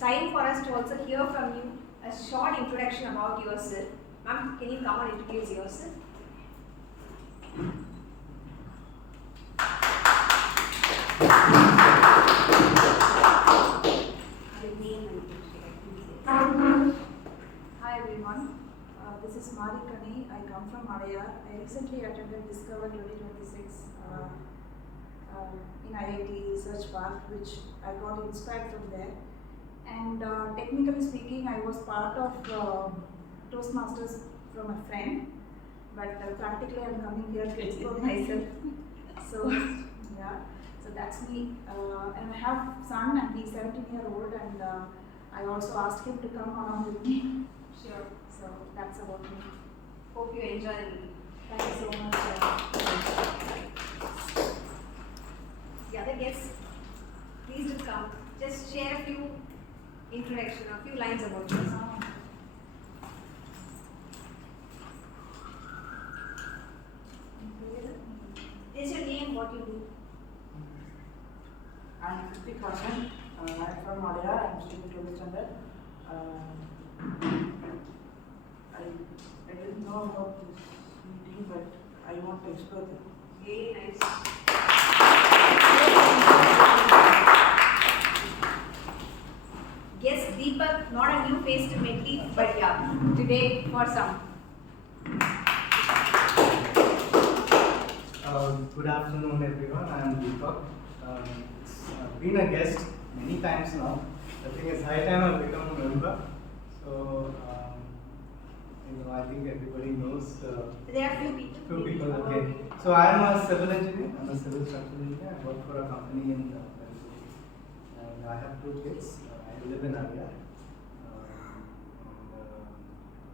time for us to also hear from you a short introduction about yourself. Ma'am, can you come and introduce yourself? Hi everyone, this is Mari Kani. I come from Alayar. I recently attended Discover 2026 in IIT Research Park, which I got inspired from there. And technically speaking, I was part of Toastmasters from a friend, but practically I'm coming here to explore myself. So yeah, so that's me. And I have a son, and he's 17-year-old, and I also asked him to come along with me. Sure. So that's about me. Hope you enjoy the meeting. Thank you so much. The other guests, please do come. Just share a few introduction, a few lines about yourself. Is your name, what you do? I'm Kriti Kaushal. I'm from Alayar. I'm student to Chandar. I didn't know about this meeting, but I want to explore it. Very nice. Yes, Deepak, not a new face to Medley, but yeah, today for some. Good afternoon, everyone. I am Deepak. It's been a guest many times now. I think it's high time I've become a member. So, I think everybody knows. There are few people. Few people, okay. So, I am a civil engineer. I'm a civil structural engineer. I work for a company in Belgium. And I have 2 kids. I live in Alia.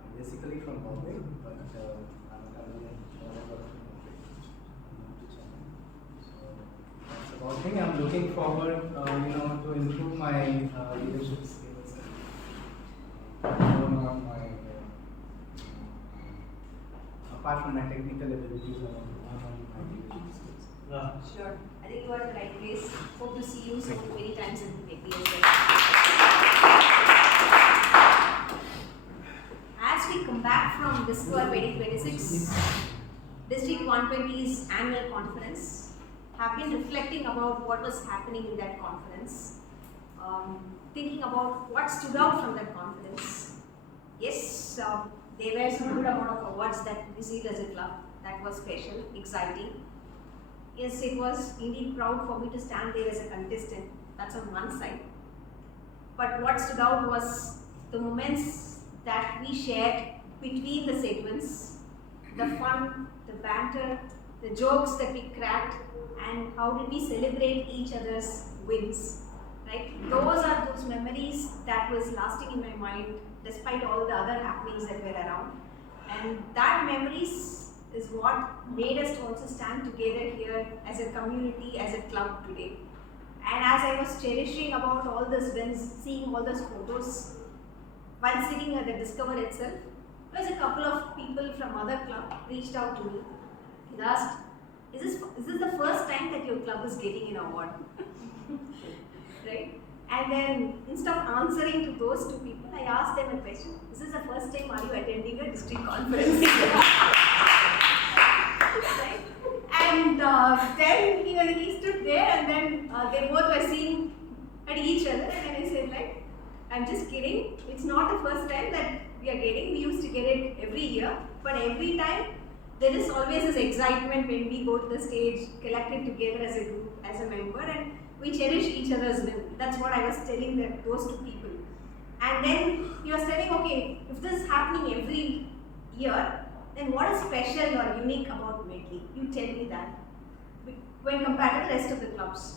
I'm basically from Bombay, but I'm a Canadian. That's about me. I'm looking forward, to improve my leadership skills and hone on my, apart from my technical abilities, I want to hone on my leadership skills. Sure. I think you are in the right place. Hope to see you so many times in Medley as well. As we come back from Discover 2026, District 120's annual conference, have been reflecting about what was happening in that conference, thinking about what stood out from that conference. Yes, there were some good amount of awards that we received as a club. That was special, exciting. Yes, it was indeed proud for me to stand there as a contestant. That's on one side. But what stood out was the moments that we shared between the segments, the fun, the banter, the jokes that we cracked, and how did we celebrate each other's wins, right? Those are those memories that was lasting in my mind despite all the other happenings that were around. And that memories is what made us to also stand together here as a community, as a club today. And as I was cherishing about all those wins, seeing all those photos, while sitting at the Discover itself, there was a couple of people from other club reached out to me. He asked, is this the first time that your club is getting an award? Right? And then instead of answering to those 2 people, I asked them a question. Is this the first time are you attending a district conference? Right? And then he stood there, and then they both were seeing at each other, and then I said like, I'm just kidding. It's not the first time that we are getting. We used to get it every year, but every time there is always this excitement when we go to the stage, collected together as a group, as a member, and we cherish each other's win. That's what I was telling those 2 people. And then he was telling, okay, if this is happening every year, then what is special or unique about Medley? You tell me that. When compared to the rest of the clubs.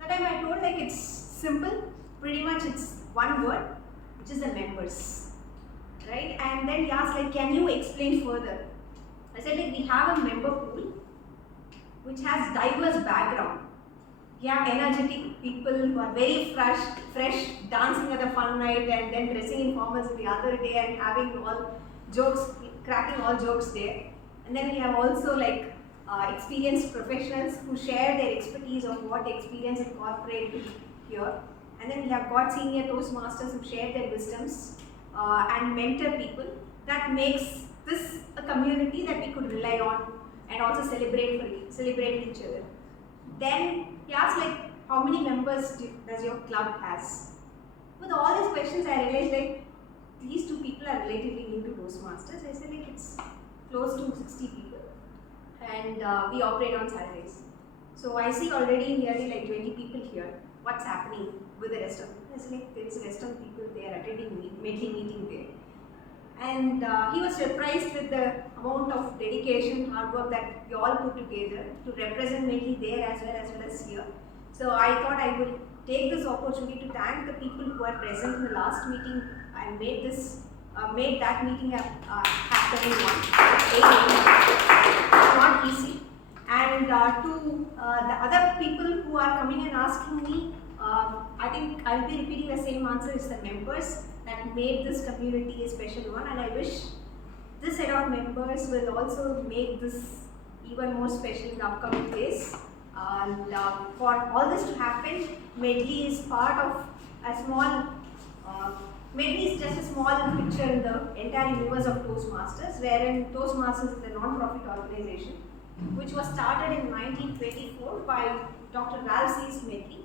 That time I told like it's simple, pretty much it's one word, which is the members. Right? And then he asked like, can you explain further? I said like we have a member pool which has diverse background. We have energetic people who are very fresh, dancing at a fun night and then dressing in formals the other day and having all jokes, cracking all jokes there. And then we have also like experienced professionals who share their expertise of what experience in corporate here. and then we have got senior Toastmasters who share their wisdoms and mentor people. That makes this a community that we could rely on and also celebrate each other. Then he asked like, how many members does your club has? With all these questions, I realized like these two people are relatively new to Toastmasters. I said like it's close to 60 people, and we operate on Saturdays. So I see already nearly like 20 people here. What's happening with the rest of them? I said like there is a rest of people there attending Medley meeting there. And he was surprised with the amount of dedication, hard work that we all put together to represent Medley there as well as here. So I thought I would take this opportunity to thank the people who are present in the last meeting and made that meeting happen in one. It's not easy. And to the other people who are coming and asking me, I think I'll be repeating the same answer as the members that made this community a special one, and I wish this set of members will also make this even more special in the upcoming days. And for all this to happen, Medley is part of a small, Medley is just a small picture in the entire universe of Toastmasters, wherein Toastmasters is a non-profit organization which was started in 1924 by Dr. Ralph C. Medley,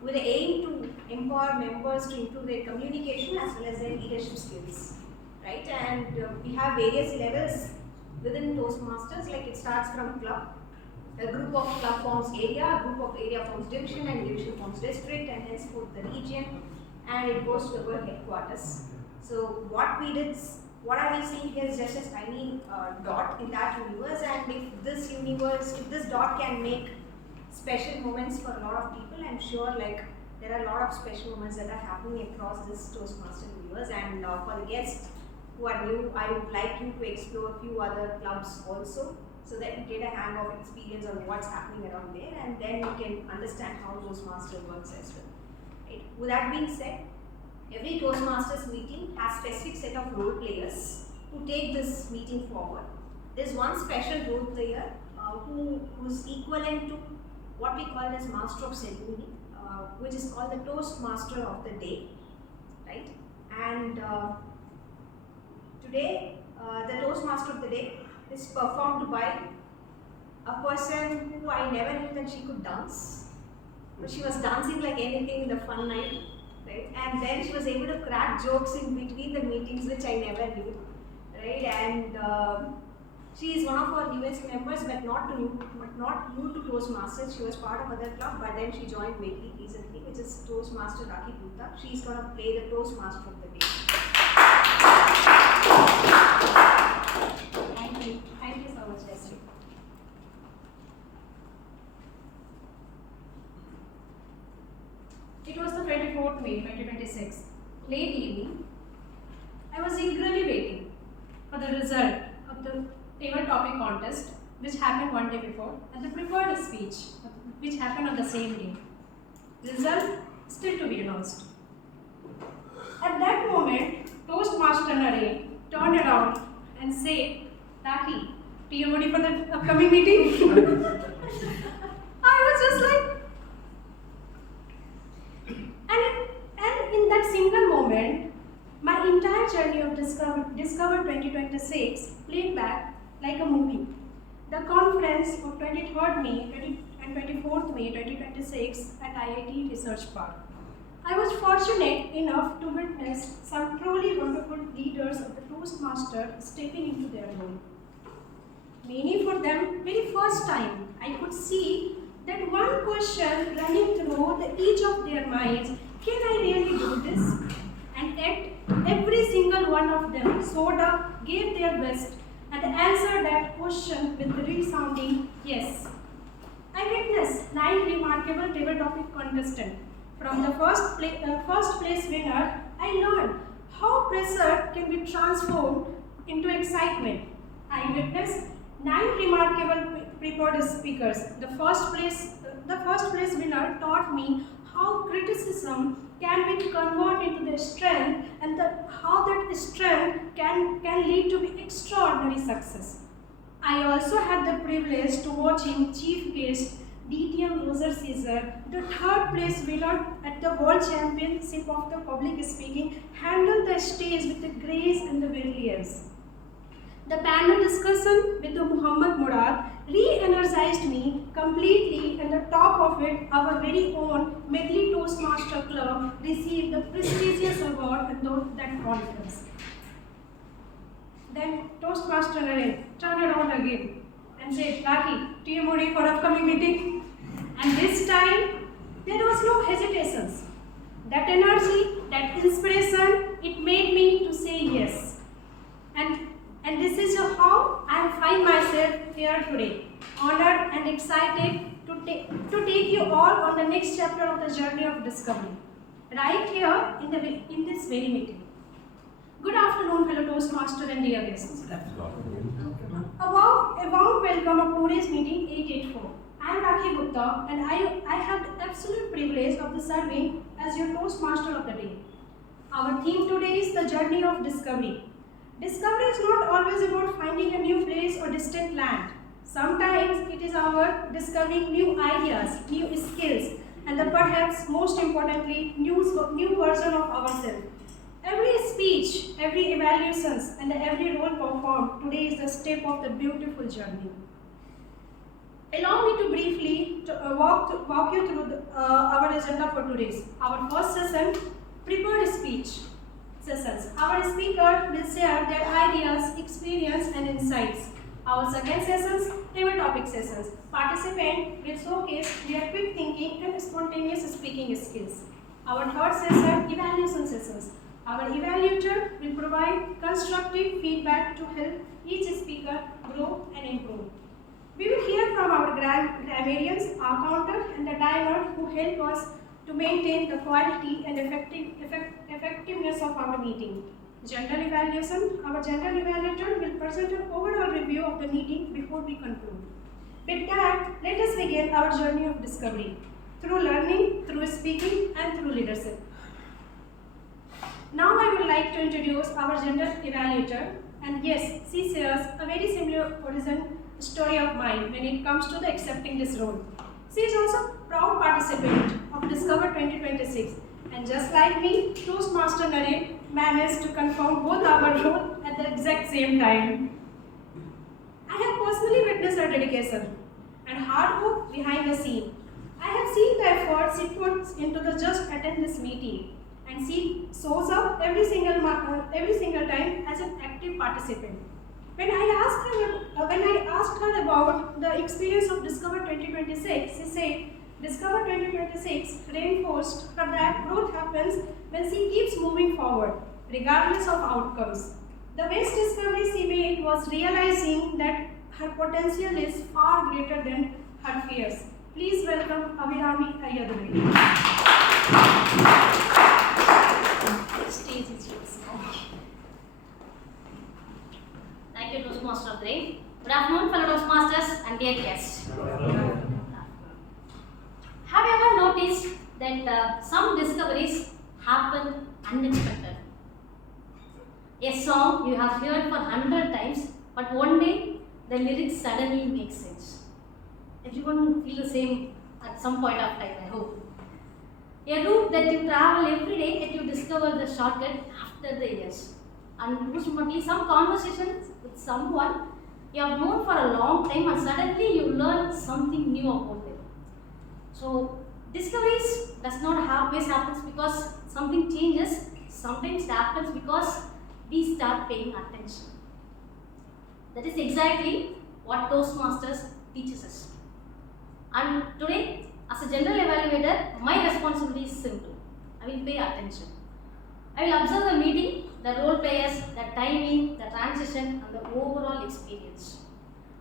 with the aim to empower members to improve their communication as well as their leadership skills, right? And we have various levels within Toastmasters, like it starts from club, a group of club forms area, a group of area forms division, and division forms district, and henceforth the region, and it goes to our headquarters. So what we did, what are we seeing here is just a tiny dot in that universe, and if this dot can make special moments for a lot of people, I'm sure like there are a lot of special moments that are happening across this Toastmaster universe. And for the guests who are new, I would like you to explore a few other clubs also, so that you get a hang of experience on what's happening around there, and then you can understand how Toastmaster works as well. Right? With that being said, every Toastmasters meeting has specific set of role players who take this meeting forward. There's one special role player who's equivalent to what we call as Master of Ceremony, which is called the Toastmaster of the Day, right? And today, the Toastmaster of the Day is performed by a person who I never knew that she could dance, but she was dancing like anything in the fun night, right? And then she was able to crack jokes in between the meetings, which I never knew, right? And she is one of our newest members, but not new to Toastmasters. She was part of other club, but then she joined Medley recently, which is Toastmaster Raki Bhuta. She's going to play the Toastmaster of the Day. Thank you. Thank you so much, Leslie. It was the 24th May 2026, late evening. I was eagerly waiting for the result of the table topic contest, which happened one day before, and the prepared speech, which happened on the same day. Result still to be announced. At that moment, Toastmaster Nare turned around and said, "Taki, are you ready for the upcoming meeting?" I was just like, and in that single moment, my entire journey of Discover 2026 played back like a movie. The conference of 23rd May and 24th May 2026 at IIT Research Park. I was fortunate enough to witness some truly wonderful leaders of the Toastmaster stepping into their role. Many for them, very first time, I could see that one question running through each of their minds: can I really do this? And yet, every single one of them showed up, gave their best, and answered that question with the resounding yes. I witnessed 9 remarkable table topic contestants. From the first place winner, I learned how pressure can be transformed into excitement. I witnessed 9 remarkable prepared speakers. The first place winner taught me how criticism can be converted into their strength, and how that strength can lead to be extraordinary success. I also had the privilege to watching chief guest DTM Roger Caesar the third place winner at the World Championship of the Public Speaking, handled the stage with the grace and the brilliance. The panel discussion with the Muhammad Murad re-energized me completely, and the top of it, our very own Medley Toastmaster Club received the prestigious award at that conference. Then Toastmaster Naren turned around again and said, Raki, do you ready for upcoming meeting? And this time, there was no hesitations. That energy, that inspiration, it made me to say yes. And this is how I find myself here today, honored and excited to take you all on the next chapter of the journey of discovery, right here in this very meeting. Good afternoon, fellow Toastmaster and dear guests. A warm welcome of today's meeting 884. I am Rakhi Gupta, and I have the absolute privilege of serving as your Toastmaster of the day. Our theme today is the journey of discovery. Discovery is not always about finding a new place or distant land. Sometimes it is our discovering new ideas, new skills, and perhaps most importantly, new version of ourselves. Every speech, every evaluations, and every role performed today is the step of the beautiful journey. Allow me to briefly walk you through our agenda for today's. Our first session, prepared speech sessions. Our speaker will share their ideas, experience, and insights. Our second sessions, table topic sessions. Participants will showcase their quick thinking and spontaneous speaking skills. Our third session, evaluation sessions. Our evaluator will provide constructive feedback to help each speaker grow and improve. We will hear from our grammarians, accountants, and the timer who help us to maintain the quality and effectiveness of our meeting. General evaluation. Our general evaluator will present an overall review of the meeting before we conclude. With that, let us begin our journey of discovery through learning, through speaking, and through leadership. Now I would like to introduce our general evaluator, and yes, she shares a very similar origin story of mine when it comes to the accepting this role. She is also a proud participant of Discover 2026, and just like me, Toastmaster Naren managed to confirm both our roles at the exact same time. I have personally witnessed her dedication and hard work behind the scene. I have seen the effort she puts into the just attend this meeting, and she shows up every single time as an active participant. When I asked her about the experience of Discover 2026, she said, Discover 2026 reinforced her that growth happens when she keeps moving forward, regardless of outcomes. The best discovery she made was realizing that her potential is far greater than her fears. Please welcome Abhirami Ayyaduri. Stage is yours. Thank you, Toastmaster of the Day. Good afternoon, fellow Toastmasters and dear guests. Have you ever noticed that some discoveries happen unexpected? A song you have heard for 100 times, but one day the lyrics suddenly make sense. Everyone feel the same at some point of time, I hope. A route that you travel every day, yet you discover the shortcut after the years. And most importantly, some conversations with someone you have known for a long time, and suddenly you learn something new about them. So discoveries does not always happens because something changes. Sometimes it happens because we start paying attention. That is exactly what Toastmasters teaches us. And today, as a general evaluator, my responsibility is simple. I will pay attention. I will observe the meeting, the role players, the timing, the transition, and the overall experience.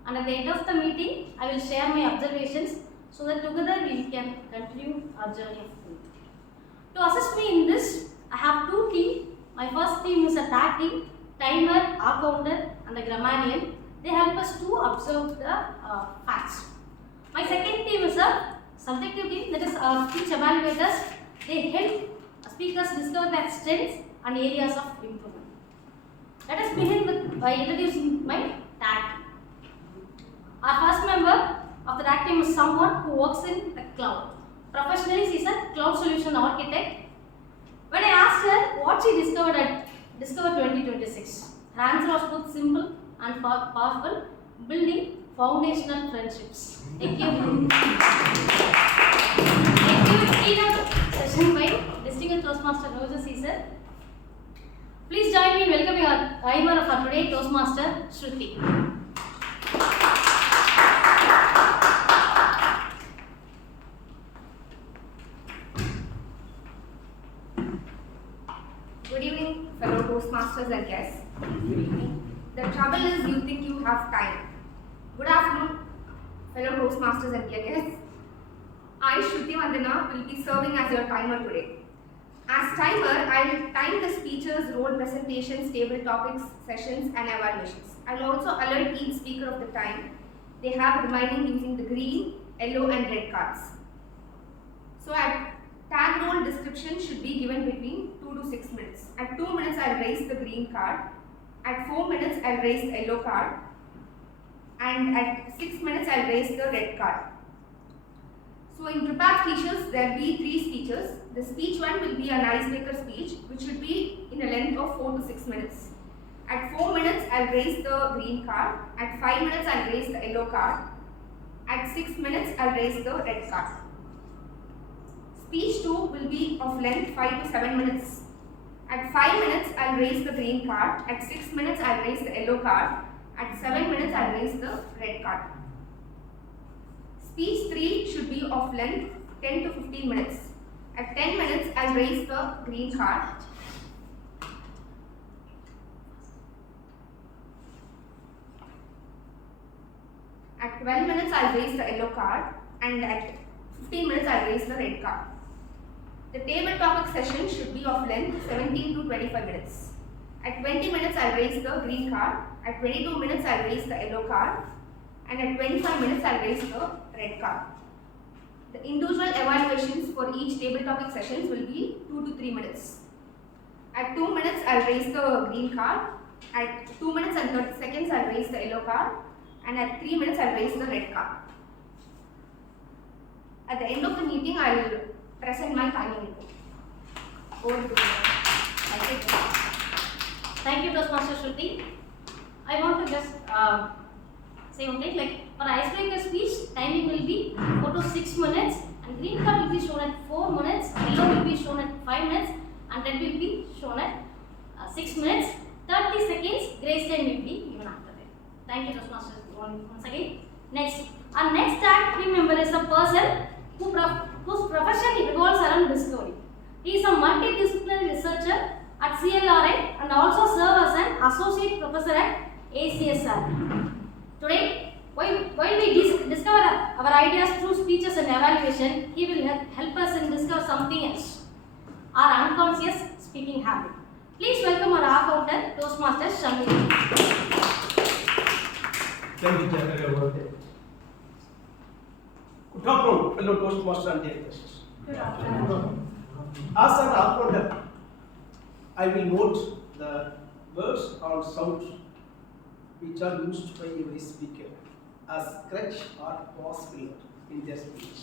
And at the end of the meeting, I will share my observations so that together we can continue our journey of growth. To assist me in this, I have two teams. My first team is a tag team, timer, accountant, and the grammarian. They help us to observe the facts. My second team is a subjective team, that is our speech evaluators. They help speakers discover their strengths and areas of improvement. Let us begin by introducing my tag team. Our first member of the tag team is someone who works in the cloud, Professionally, she is a cloud solution architect. When I asked her what she discovered at Discover 2026, her answer was both simple and powerful: building foundational friendships. Thank you. Thank you. Keynote session by Distinguished Toastmaster Roger Caesar. Please join me in welcoming our timer of our today, Toastmaster Shruti. Good evening, fellow Toastmasters and guests. Good evening. The trouble is you think you have time. Good afternoon, fellow Toastmasters and dear guests. I, Shruti Vandana, will be serving as your timer today. As timer, I will time the speeches, role presentations, table topics, sessions and evaluations. I will also alert each speaker of the time they have remaining using the green, yellow and red cards. So at tag role description should be given between 2 to 6 minutes. At 2 minutes, I will raise the green card. At 4 minutes, I will raise the yellow card. And at 6 minutes, I will raise the red card. So in prepared speeches, there will be 3 speeches. The speech 1 will be an icebreaker speech, which should be in a length of 4 to 6 minutes. At 4 minutes, I will raise the green card. At 5 minutes, I will raise the yellow card. At 6 minutes, I will raise the red card. Speech 2 will be of length 5 to 7 minutes. At 5 minutes, I will raise the green card. At 6 minutes, I will raise the yellow card. At 7 minutes, I will raise the red card. Speech 3 should be of length 10 to 15 minutes. At 10 minutes, I will raise the green card. At 12 minutes, I will raise the yellow card. And at 15 minutes, I will raise the red card. The table topic session should be of length 17 to 25 minutes. At 20 minutes, I will raise the green card. At 22 minutes, I will raise the yellow card. And at 25 minutes, I will raise the red card. The individual evaluations for each table topic sessions will be 2 to 3 minutes. At 2 minutes, I will raise the green card. At 2 minutes and 30 seconds, I will raise the yellow card. And at 3 minutes, I will raise the red card. At the end of the meeting, I will present my timing report. Over to you. Thank you. Thank you, Toastmaster Shruti. I want to just say one thing, like for icebreaker speech, timing will be 4 to 6 minutes, and green card will be shown at 4 minutes, yellow will be shown at 5 minutes, and red will be shown at 6 minutes. 30 seconds grace time will be given after that. Thank you, Toastmaster, once again. Next, our next tag team member is a person whose profession revolves around discovery. He is a multidisciplinary researcher at CLRI and also serves as an associate professor at ACSR. Today, while we discover our ideas through speeches and evaluation, he will help us in discover something else, our unconscious speaking habit. Please welcome our founder, Toastmasters Shamini. Thank you, Jackie. Good afternoon, fellow Toastmasters and dear guests. Good afternoon. As an founder, I will note the words or sounds which are used by every speaker as crutch or pause filler in their speech.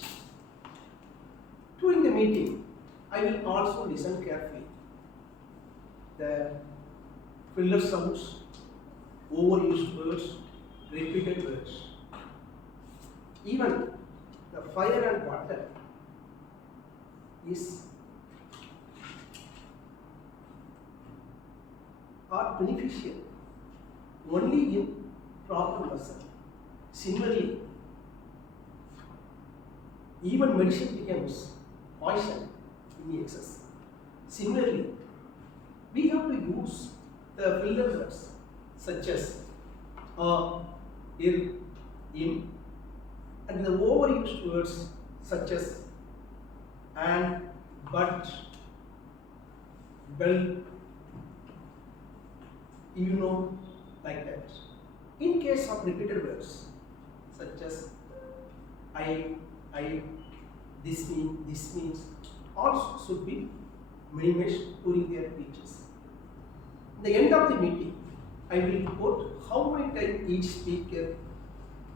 During the meeting, I will also listen carefully. The filler sounds, overused words, repeated words. Even the fire and water are beneficial only in proper measure. Similarly, even medicine becomes poison in excess. Similarly, we have to use the filler words such as ir, im, and the overused words such as and, but, well, like that. In case of repeated words such as I, this means, also should be minimized during their speeches. At the end of the meeting, I will quote how many times each speaker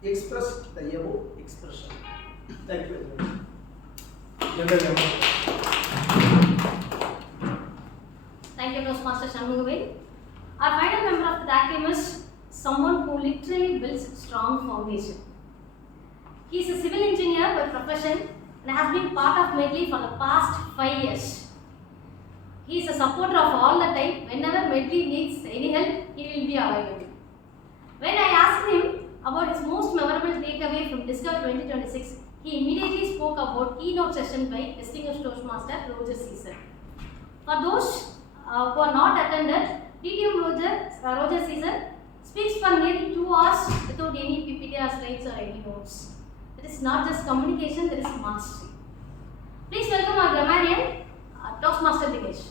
expressed the above expression. Thank you very much. Thank you, Toastmaster Shanmugavin. Our final member of the team is someone who literally builds strong foundation. He is a civil engineer by profession and has been part of Medley for the past 5 years. He is a supporter of all the time. Whenever Medley needs any help, he will be available. When I asked him about his most memorable takeaway from Discover 2026, he immediately spoke about keynote session by distinguished Toastmaster Roger Caesar. For those who are not attended, DTM Roger Caesar speaks for nearly 2 hours without any PPT or slides or any notes. It is not just communication, there is mastery. Please welcome our grammarian, Toastmaster Dinesh.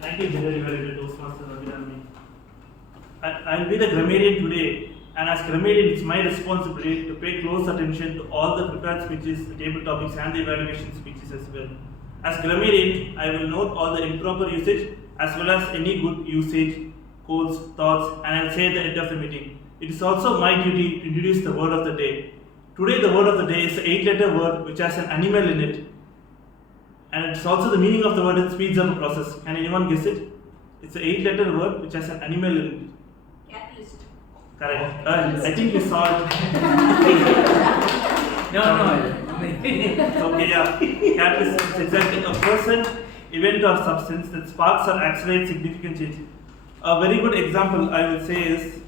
Thank you, General Toastmaster Abhinami. I will be the grammarian today, and as grammarian, it's my responsibility to pay close attention to all the prepared speeches, the table topics, and the evaluation speeches as well. As grammarian, I will note all the improper usage as well as any good usage, quotes, thoughts, and I will say at the end of the meeting. It is also my duty to introduce the word of the day. Today, the word of the day is an 8-letter word which has an animal in it, and it's also the meaning of the word that speeds up a process. Can anyone guess it? It's an 8-letter word which has an animal in it. Catalyst. Correct. I think you saw it. Okay, yeah. Catalyst is exactly a person, event, or substance that sparks or accelerates significant change. A very good example I will say is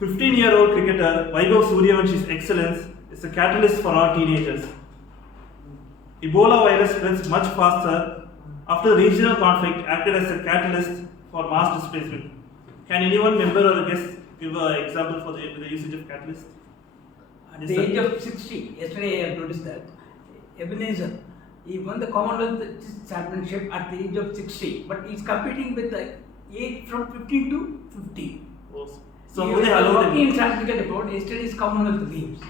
15-year-old cricketer Vaibhav Suryavansh's excellence is a catalyst for all teenagers. Ebola virus spreads much faster after the regional conflict acted as a catalyst for mass displacement. Can anyone member or guest give an example for the usage of catalyst? At the age of 60, yesterday I have noticed that Ebenezer, he won the Commonwealth Chess Championship at the age of 60, but he is competing with the age from 15 to 50. Oh, so he who they was allowed working him? in statistical report, yesterday's Commonwealth Games.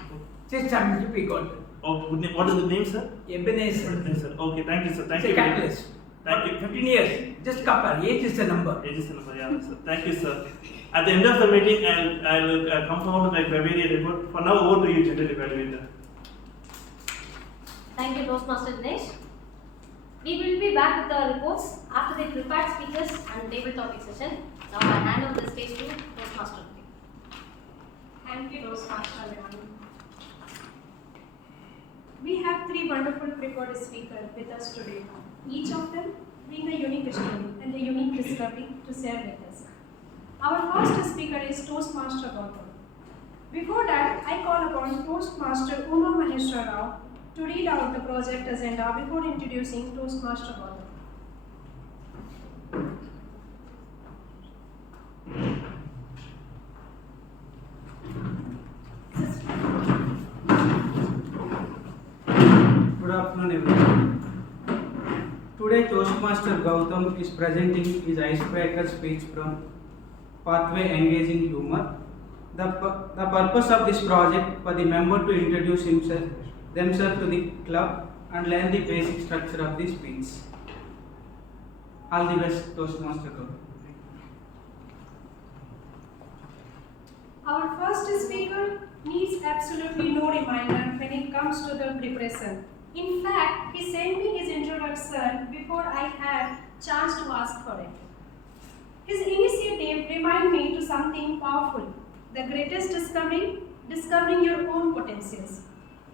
Chess Championship he got. Oh, good name. What is the name, sir? Ebenezer. Yes, sir. Okay, thank you, sir. Thank It's you. a catalyst. Thank you. 15 years, just compare, age is a number. Age is the number, yeah, sir. Thank you, sir. At the end of the meeting, I'll come forward with my grammarian report. For now, over to you, General Evaluator. Thank you, Toastmaster Dinesh. We will be back with our reports after the prepared speakers and table topic session. Now I hand over the stage to Toastmaster. Thank you, Toastmaster Abhinami. We have 3 wonderful prepared speakers with us today. Each of them bring a unique story and a unique discovery to share with us. Our first speaker is Toastmaster Gautam. Before that, I call upon Toastmaster Uma Maheshwar Rao to read out the project agenda before introducing Toastmaster Gautam. Good afternoon, everyone. Today, Toastmaster Gautam is presenting his icebreaker speech from Pathway Engaging Humor. The purpose of this project for the member to introduce themselves to the club and learn the basic structure of the speech. All the best, Toastmaster Gautam. Our first speaker needs absolutely no reminder when it comes to the preparation. In fact, he sent me his introduction before I had chance to ask for it. His initiative reminded me to something powerful, the greatest discovery, discovering your own potentials.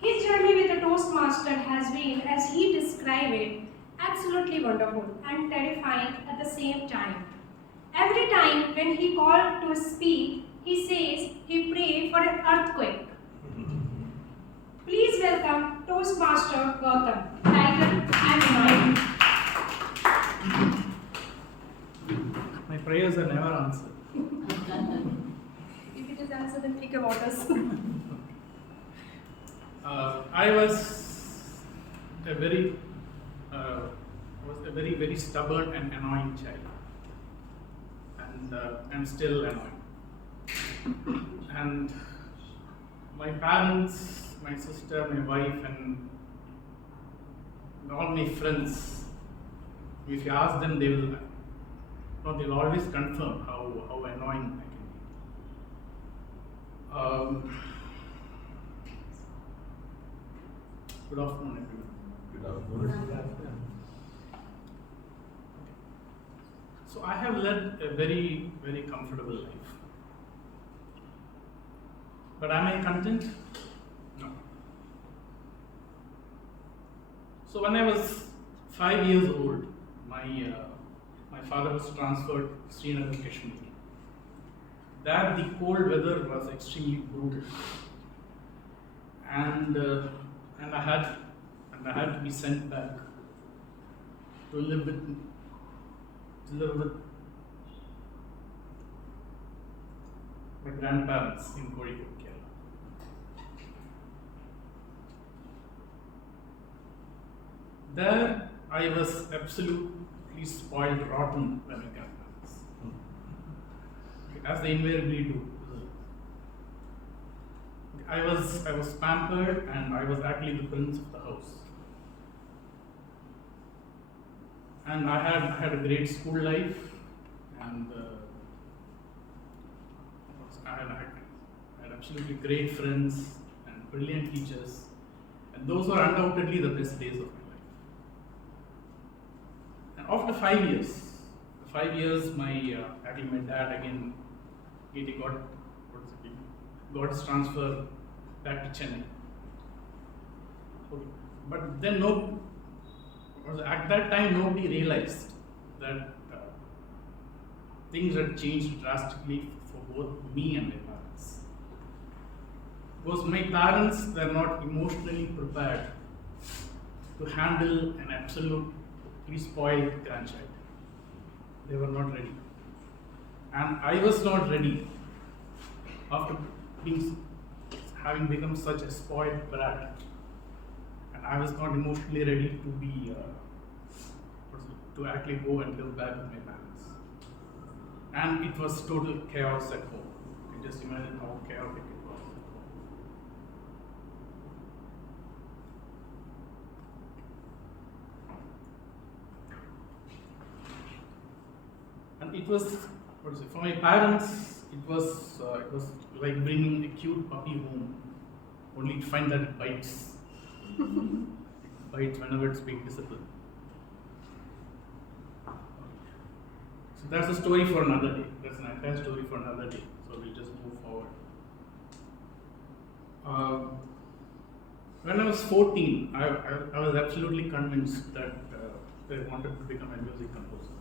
His journey with the Toastmaster has been, as he described it, absolutely wonderful and terrifying at the same time. Every time when he called to speak, he says he prayed for an earthquake. Please welcome Toastmaster Gautam. Title and mind. My prayers are never answered. If it is answered, then think about us. I was a very very stubborn and annoying child, and I'm still annoying. And my parents, my sister, my wife, and all my friends, if you ask them, they'll always confirm how annoying I can be. Good afternoon, everyone. Good afternoon. So I have led a very, very comfortable life. But am I content? No. So when I was 5 years old, my father was transferred to Srinagar, Kashmir. There the cold weather was extremely brutal, and I had to be sent back to live with my grandparents in Kozhikode, Kerala. There I was absolutely spoiled rotten by my grandparents, as they invariably do. I was pampered, and I was actually the prince of the house. And I had a great school life, and I had absolutely great friends and brilliant teachers, and those were undoubtedly the best days of my life. And after 5 years, actually my dad again got his transfer back to Chennai. Okay. But then at that time nobody realized that things had changed drastically for both me and my parents. Because my parents were not emotionally prepared to handle an absolutely spoiled grandchild. They were not ready. And I was not ready after having become such a spoiled brat. And I was not emotionally ready to be to actually go and live back with my parents. And it was total chaos at home. You can just imagine how chaotic it was at home. And it was, for my parents, it was like bringing a cute puppy home, only to find that it bites. Bites whenever it's being disciplined. So that's a story for another day. That's an entire story for another day. So we'll just move forward. When I was 14, I was absolutely convinced that I wanted to become a music composer.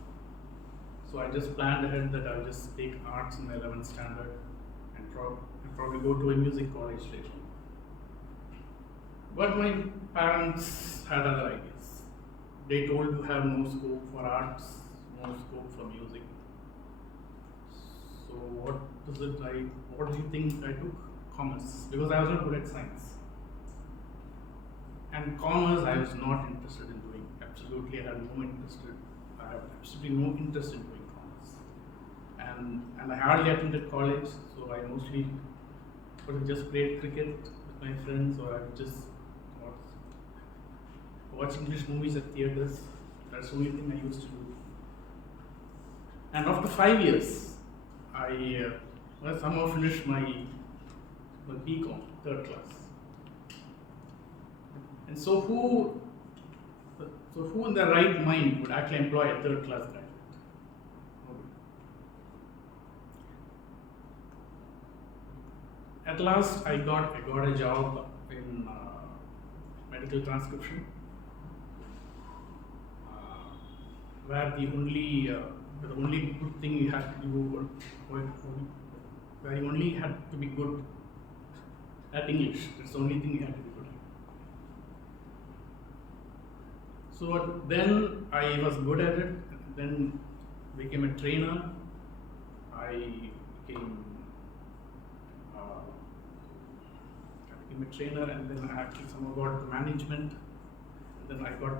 So I just planned ahead that I'll just take arts in my 11th standard and probably go to a music college later. But my parents had other ideas. They told you have no scope for arts, no scope for music. So what do you think I took? Commerce, because I was not good at science. And commerce I was not interested in doing. Absolutely, I had absolutely no interest in doing commerce. And I hardly attended college, so I mostly just played cricket with my friends, or I would just watch English movies at theatres. That's the only thing I used to do. And after 5 years, I somehow finished my BCom, 3rd class. And so who in their right mind would actually employ a 3rd class graduate? At last, I got a job in medical transcription, where the only good thing you had to do, where you only had to be good at English. That's the only thing you had to be good at. So then I was good at it. Then became a trainer. I became a trainer, and then I actually somehow got management. And then I got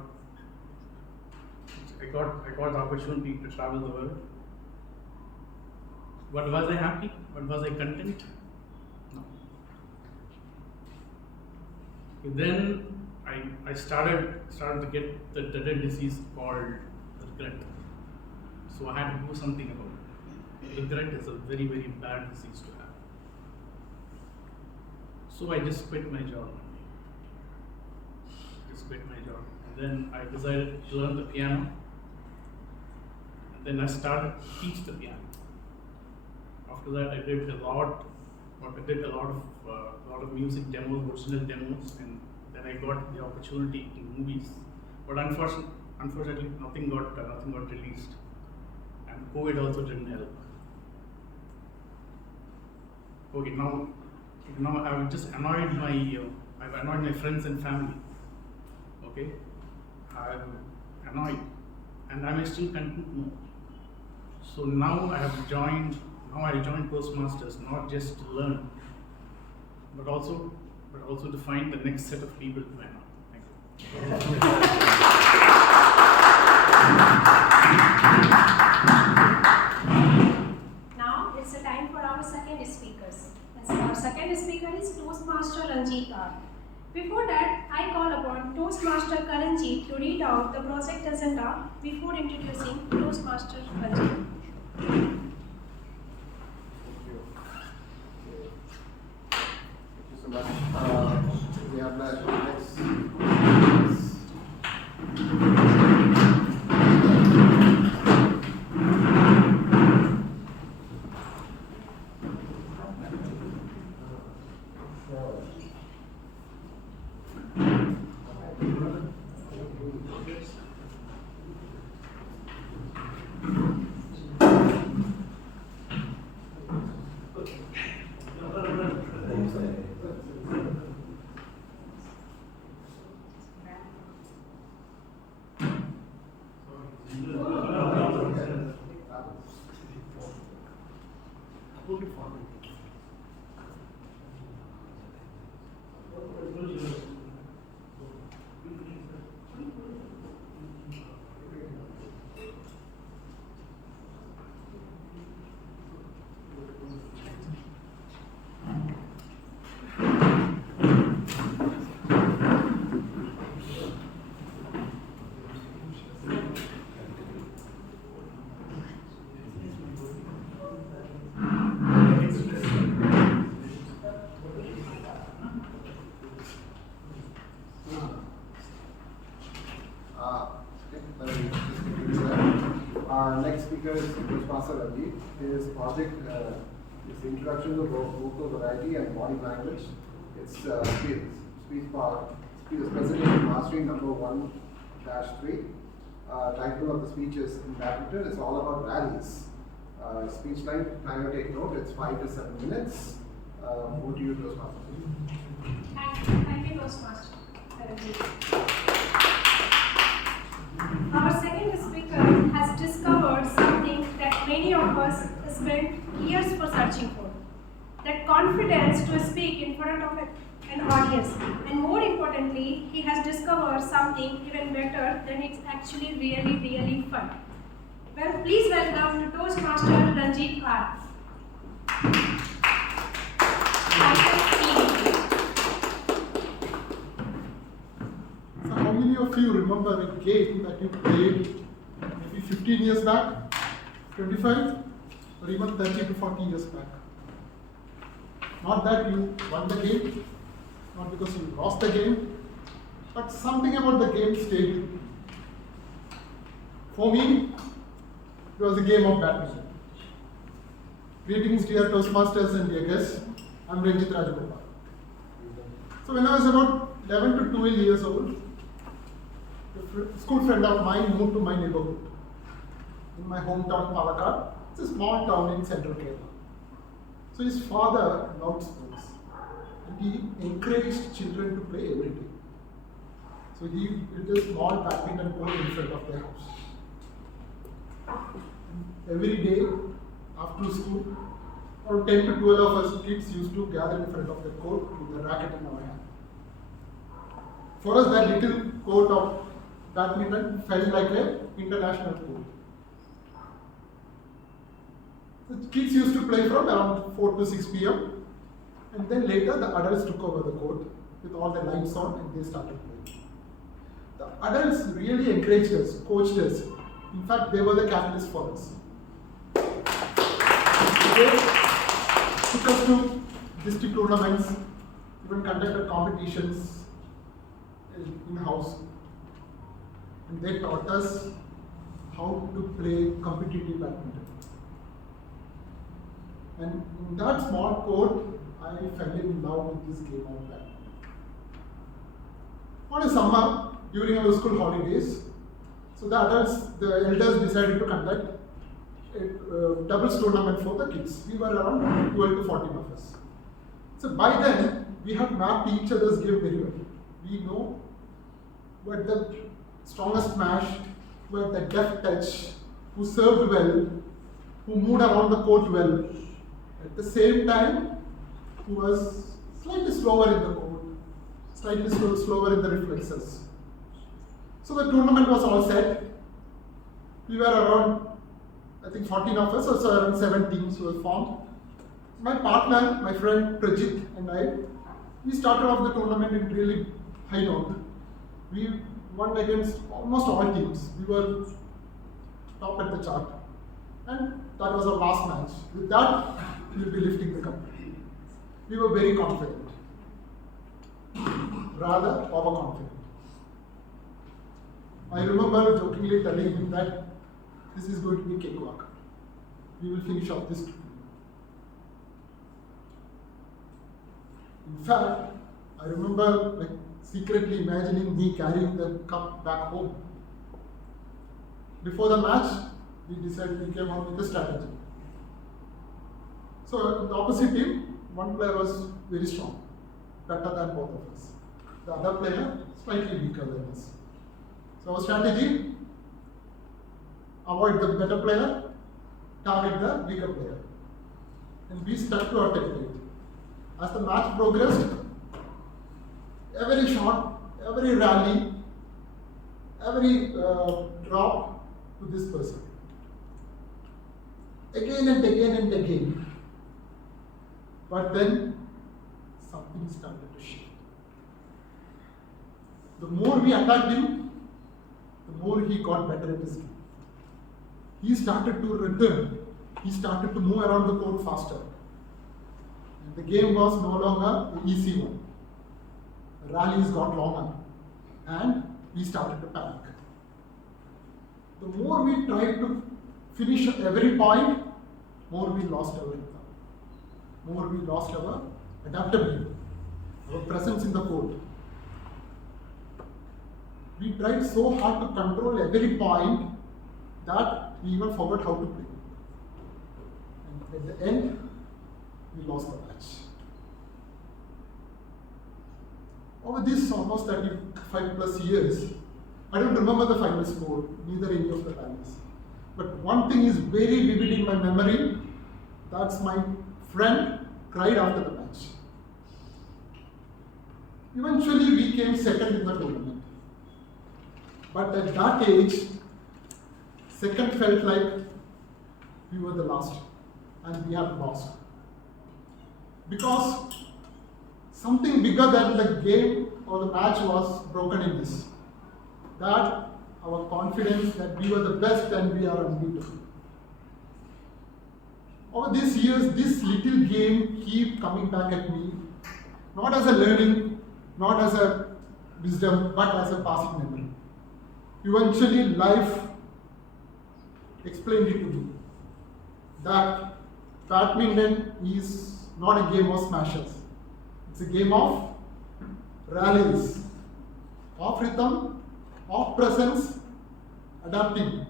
the opportunity to travel the world. But was I happy? But was I content? No. Then I started to get the dreaded disease called regret. So I had to do something about it. Regret is a very, very bad disease to have. So I just quit my job one day. just quit my job. And then I decided to learn the piano. And then I started to teach the piano. After that, I did a lot of music demos, original demos, and then I got the opportunity in movies. But unfortunately, nothing got released, and COVID also didn't help. Okay, now I've just annoyed my friends and family. Okay, I'm annoyed, and I may still continue more. So now I joined Toastmasters not just to learn, but also to find the next set of people to annoy. Thank you. Now it's the time for our second speakers. Our second speaker is Toastmaster Ranjit R. Before that, I call upon Toastmaster Karanjit to read out the project agenda before introducing Toastmaster Ranjit. Thank you so much. We have next. Our next speaker is Toastmaster Ranjit. His project is the introduction to vocal variety and body language. It's speech presentation mastering number 1-3. Title of the speech is in badminton. It's all about rallies. Speech time to take note. It's 5 to 7 minutes. Over to you, Toastmaster. Thank you, Toastmaster Karanjit. Our second speaker has discovered something that many of us spent years for searching for. That confidence to speak in front of an audience. And more importantly, he has discovered something even better than it's actually really, really fun. Well, please welcome to Toastmaster Ranjit R. So how many of you remember a game that you played maybe 15 years back, 25, or even 30 to 40 years back? Not that you won the game, not because you lost the game, but something about the game stayed with you. For me, it was a game of badminton. Greetings, dear Toastmasters and dear guests. I'm Ranjit Rajagopal. So when I was about 11 to 12 years old, a school friend of mine moved to my neighborhood in my hometown, Palakkad. It's a small town in central Kerala. So his father loved sports, and he encouraged children to play every day. So he built a small badminton court in front of their house. Every day after school, around 10 to 12 of us kids used to gather in front of the court with a racket in our hand. For us, that little court of badminton felt like an international court. The kids used to play from around 4 to 6 p.m. and then later the adults took over the court with all the lights on and they started playing. The adults really encouraged us, coached us. In fact, they were the catalysts for us. They took us to district tournaments, even conducted competitions, in house, and they taught us how to play competitive badminton. And in that small court, I fell in love with this game of badminton. On a summer, during our school holidays, so the elders decided to conduct a doubles tournament for the kids. We were around 12 to 14 of us. So by then, we had mapped each other's game very well. We know what the strongest smash, who had the deft touch, who served well, who moved around the court well. At the same time, who was slightly slower in the court, slightly slower in the reflexes. So the tournament was all set. We were around, I think 14 of us, so around 7 teams were formed. My partner, my friend Prajit and I, we started off the tournament in really high note. We won against almost all teams. We were top at the chart. And that was our last match. With that, we will be lifting the cup. We were very confident. Rather overconfident. I remember jokingly telling him that this is going to be cakewalk. We will finish off this tournament. In fact, I remember secretly imagining me carrying the cup back home. Before the match, we decided we came out with a strategy. So in the opposite team, one player was very strong, better than both of us. The other player slightly weaker than us. So our strategy, avoid the better player, target the weaker player. And we stuck to our template. As the match progressed, every shot, every rally, every drop to this person. Again and again and again. But then something started to shift. The more we attacked him, the more he got better at his game. He started to return. He started to move around the court faster. And the game was no longer the easy one. The rallies got longer. And we started to panic. The more we tried to finish every point, more we lost our rhythm. More we lost our adaptability, our presence in the court. We tried so hard to control every point that we even forgot how to play. And at the end, we lost the match. Over this almost 35 plus years, I don't remember the final score, neither any of the finals. But one thing is very vivid in my memory, that's my friend cried after the match. Eventually we came second in the tournament. But at that age, second felt like we were the last and we had lost. Because something bigger than the game or the match was broken in this. That our confidence that we were the best and we are unbeatable. Over these years, this little game keep coming back at me, not as a learning, not as a wisdom, but as a passing memory. Eventually, life explained it to me that badminton is not a game of smashes. It's a game of rallies, of rhythm, of presence, adapting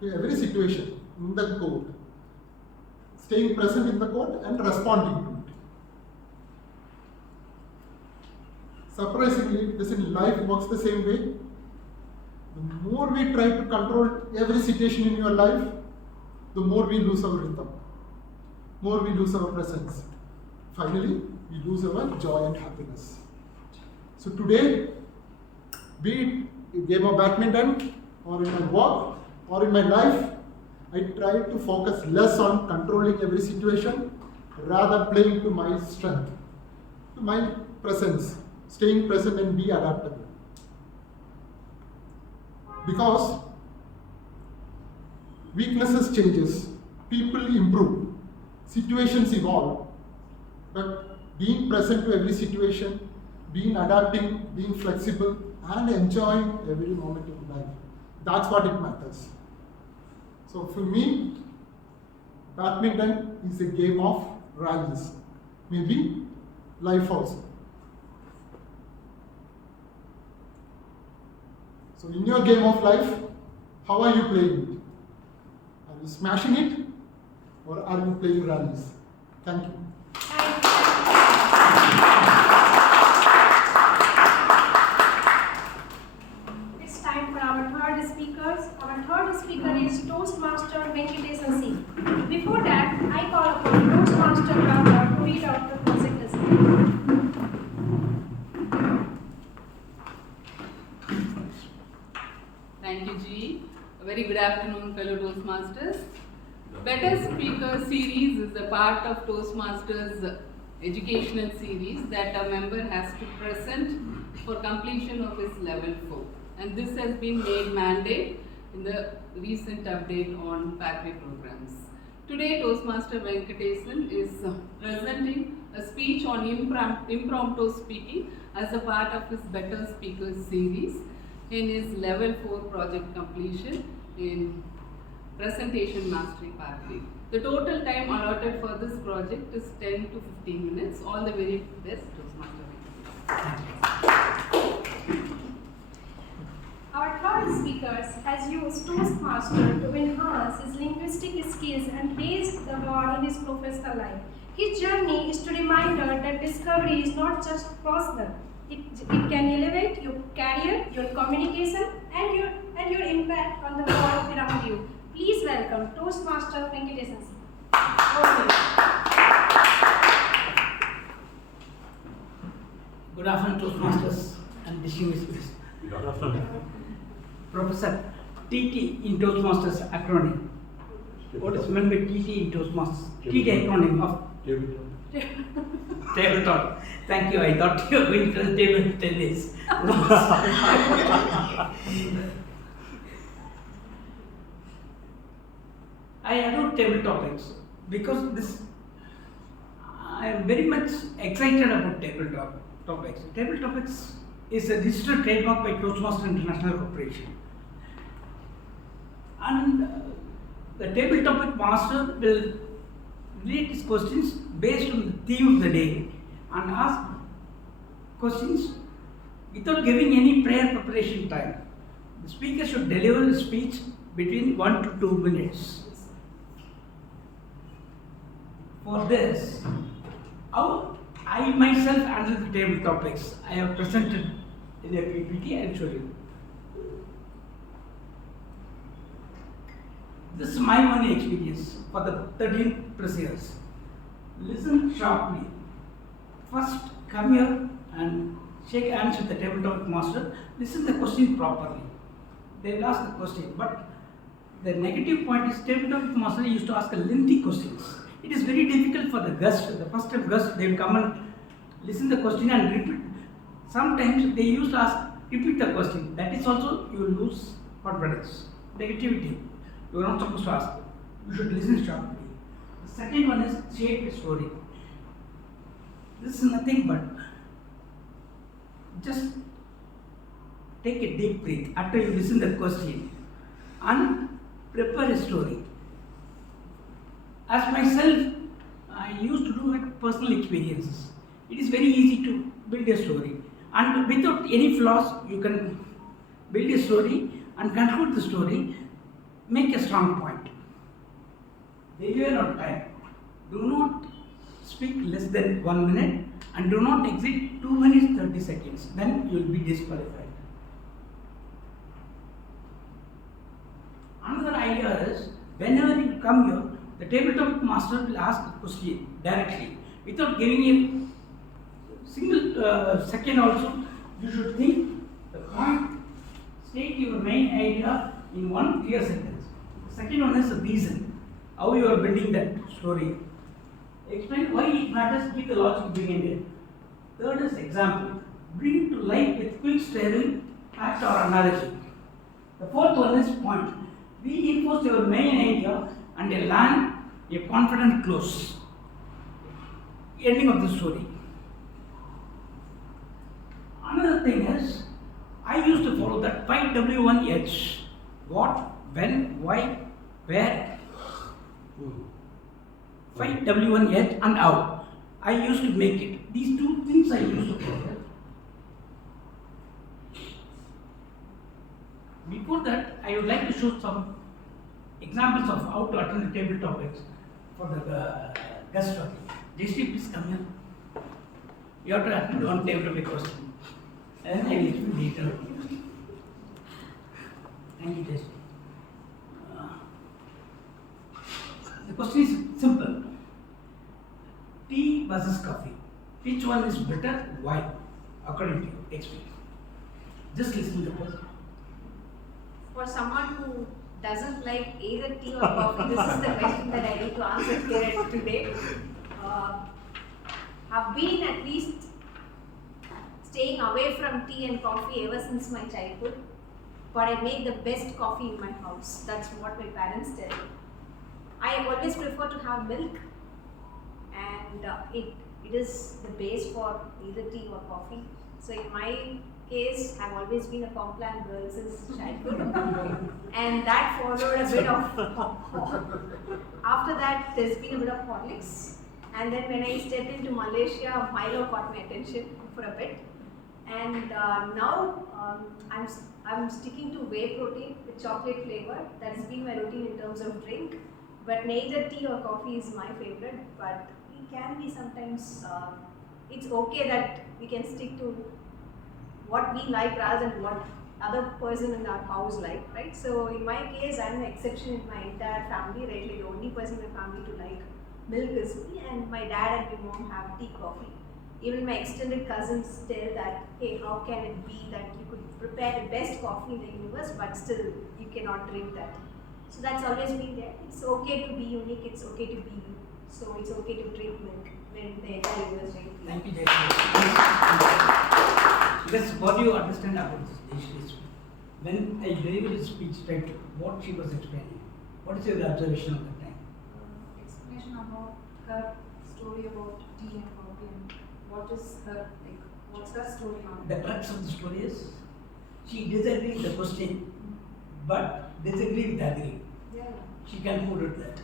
to every situation in the court, staying present in the court and responding to it. Surprisingly, this in life works the same way. The more we try to control every situation in your life, the more we lose our rhythm, more we lose our presence. Finally, we lose our joy and happiness. So today, be it a game of badminton, or in my work, or in my life, I try to focus less on controlling every situation, rather playing to my strength, to my presence, staying present and be adaptable. Because weaknesses changes, people improve, situations evolve, but being present to every situation, being adapting, being flexible, and enjoying every moment of life. That's what it matters. So for me, badminton is a game of rallies. Maybe life also. So in your game of life, how are you playing it? Are you smashing it or are you playing rallies? Thank you. It's time for our third speakers. Our third speaker is Toastmaster Venkatesan C. Before that, I call upon Toastmaster Rama to read out the project design. Thank you, G. A very good afternoon, fellow Toastmasters. Better Speaker series is a part of Toastmasters educational series that a member has to present for completion of his level 4. And this has been made mandate in the recent update on pathway programs. Today, Toastmaster Venkatesan is presenting a speech on impromptu speaking as a part of his Better Speakers series in his level 4 project completion in presentation mastery pathway. The total time allotted for this project is 10 to 15 minutes. All the very best, Toastmaster. Our third speaker has used Toastmaster to enhance his linguistic skills and raise the bar in his professional life. His journey is to remind us that discovery is not just personal. It can elevate your career, your communication, and your impact on the world around you. Please welcome Toastmaster Venkatesan. Good afternoon, Toastmasters and distinguished guests. Good afternoon. Professor, TT in Toastmasters acronym. What is meant by TT in Toastmasters? TT acronym of Tabletop. Thank you. I thought you were going to the table tennis. I adore table topics because I am very much excited about table topics. Table topics is a digital trademark by Toastmasters International Corporation. And the table topic master will relate his questions based on the theme of the day and ask questions without giving any prior preparation time. The speaker should deliver his speech between 1 to 2 minutes. For this, how I myself handle the table topics, I have presented in a PPT. I will show you. This is my money experience for the 13 plus years. Listen sharply. First, come here and shake hands with the table topic master. Listen the question properly. They will ask the question, but the negative point is table topic master used to ask a lengthy questions. It is very difficult for the guest, the first time guest, they will come and listen the question and repeat. Sometimes they used to ask, repeat the question. That is also you will lose confidence, negativity. You are not supposed to ask. You should listen sharply. The second one is shape a story. This is nothing but just take a deep breath after you listen the question and prepare a story. As myself, I used to do it personal experiences. It is very easy to build a story, and without any flaws, you can build a story and conclude the story. Make a strong point. Deliver on time. Do not speak less than 1 minute and do not exceed 2 minutes 30 seconds. Then you will be disqualified. Another idea is whenever you come here, the table topic master will ask the question directly without giving a single second also. You should think the point, state your main idea in one clear sentence. The second one is the reason, how you are building that story. Explain why it matters, give the logic behind it. Third is example, bring to life with quick staring, fact or analogy. The fourth one is point, reinforce your main idea and land a confident close. Ending of the story. Another thing is, I used to follow that 5W1H. What, when, why, where. 5W1H and how. I used to make it. These two things I used to follow. Before that, I would like to show some examples of how to attend the table topics for the guest talking. Jayashree, please come here. You have to attend one table topic question. And I will explain later. Thank you, Jayashree. The question is simple. Tea versus coffee. Which one is better? Why? According to your experience. Just listen to the question. For someone who doesn't like either tea or coffee, this is the question that I need to answer here today. I've been at least staying away from tea and coffee ever since my childhood, but I make the best coffee in my house. That's what my parents tell me. I always prefer to have milk, and it is the base for either tea or coffee. So in my case, I've always been a Complan girl since childhood, and that followed a bit of. After that, there's been a bit of Horlicks, and then when I stepped into Malaysia, Milo caught my attention for a bit, and now I'm sticking to whey protein with chocolate flavor. That's been my routine in terms of drink, but neither tea or coffee is my favorite. But it can be sometimes. It's okay that we can stick to what we like rather than what other person in our house like, right? So in my case, I'm an exception in my entire family, right? Like the only person in my family to like milk is me, and my dad and my mom have tea, coffee. Even my extended cousins tell that, hey, how can it be that you could prepare the best coffee in the universe, but still you cannot drink that? So that's always been there. It's okay to be unique, it's okay to be you. So it's okay to drink milk when the entire universe drinks milk. Thank you, Jayashree. That's what you understand about this Jayashree. When I delivered a speech, right, what she was explaining, what is your observation of that time? Explanation about her story about tea and coffee and what is her, like, what's her story on? The crux of the story is, she disagreed with the question, but disagreed with agree. Yeah. She concluded that.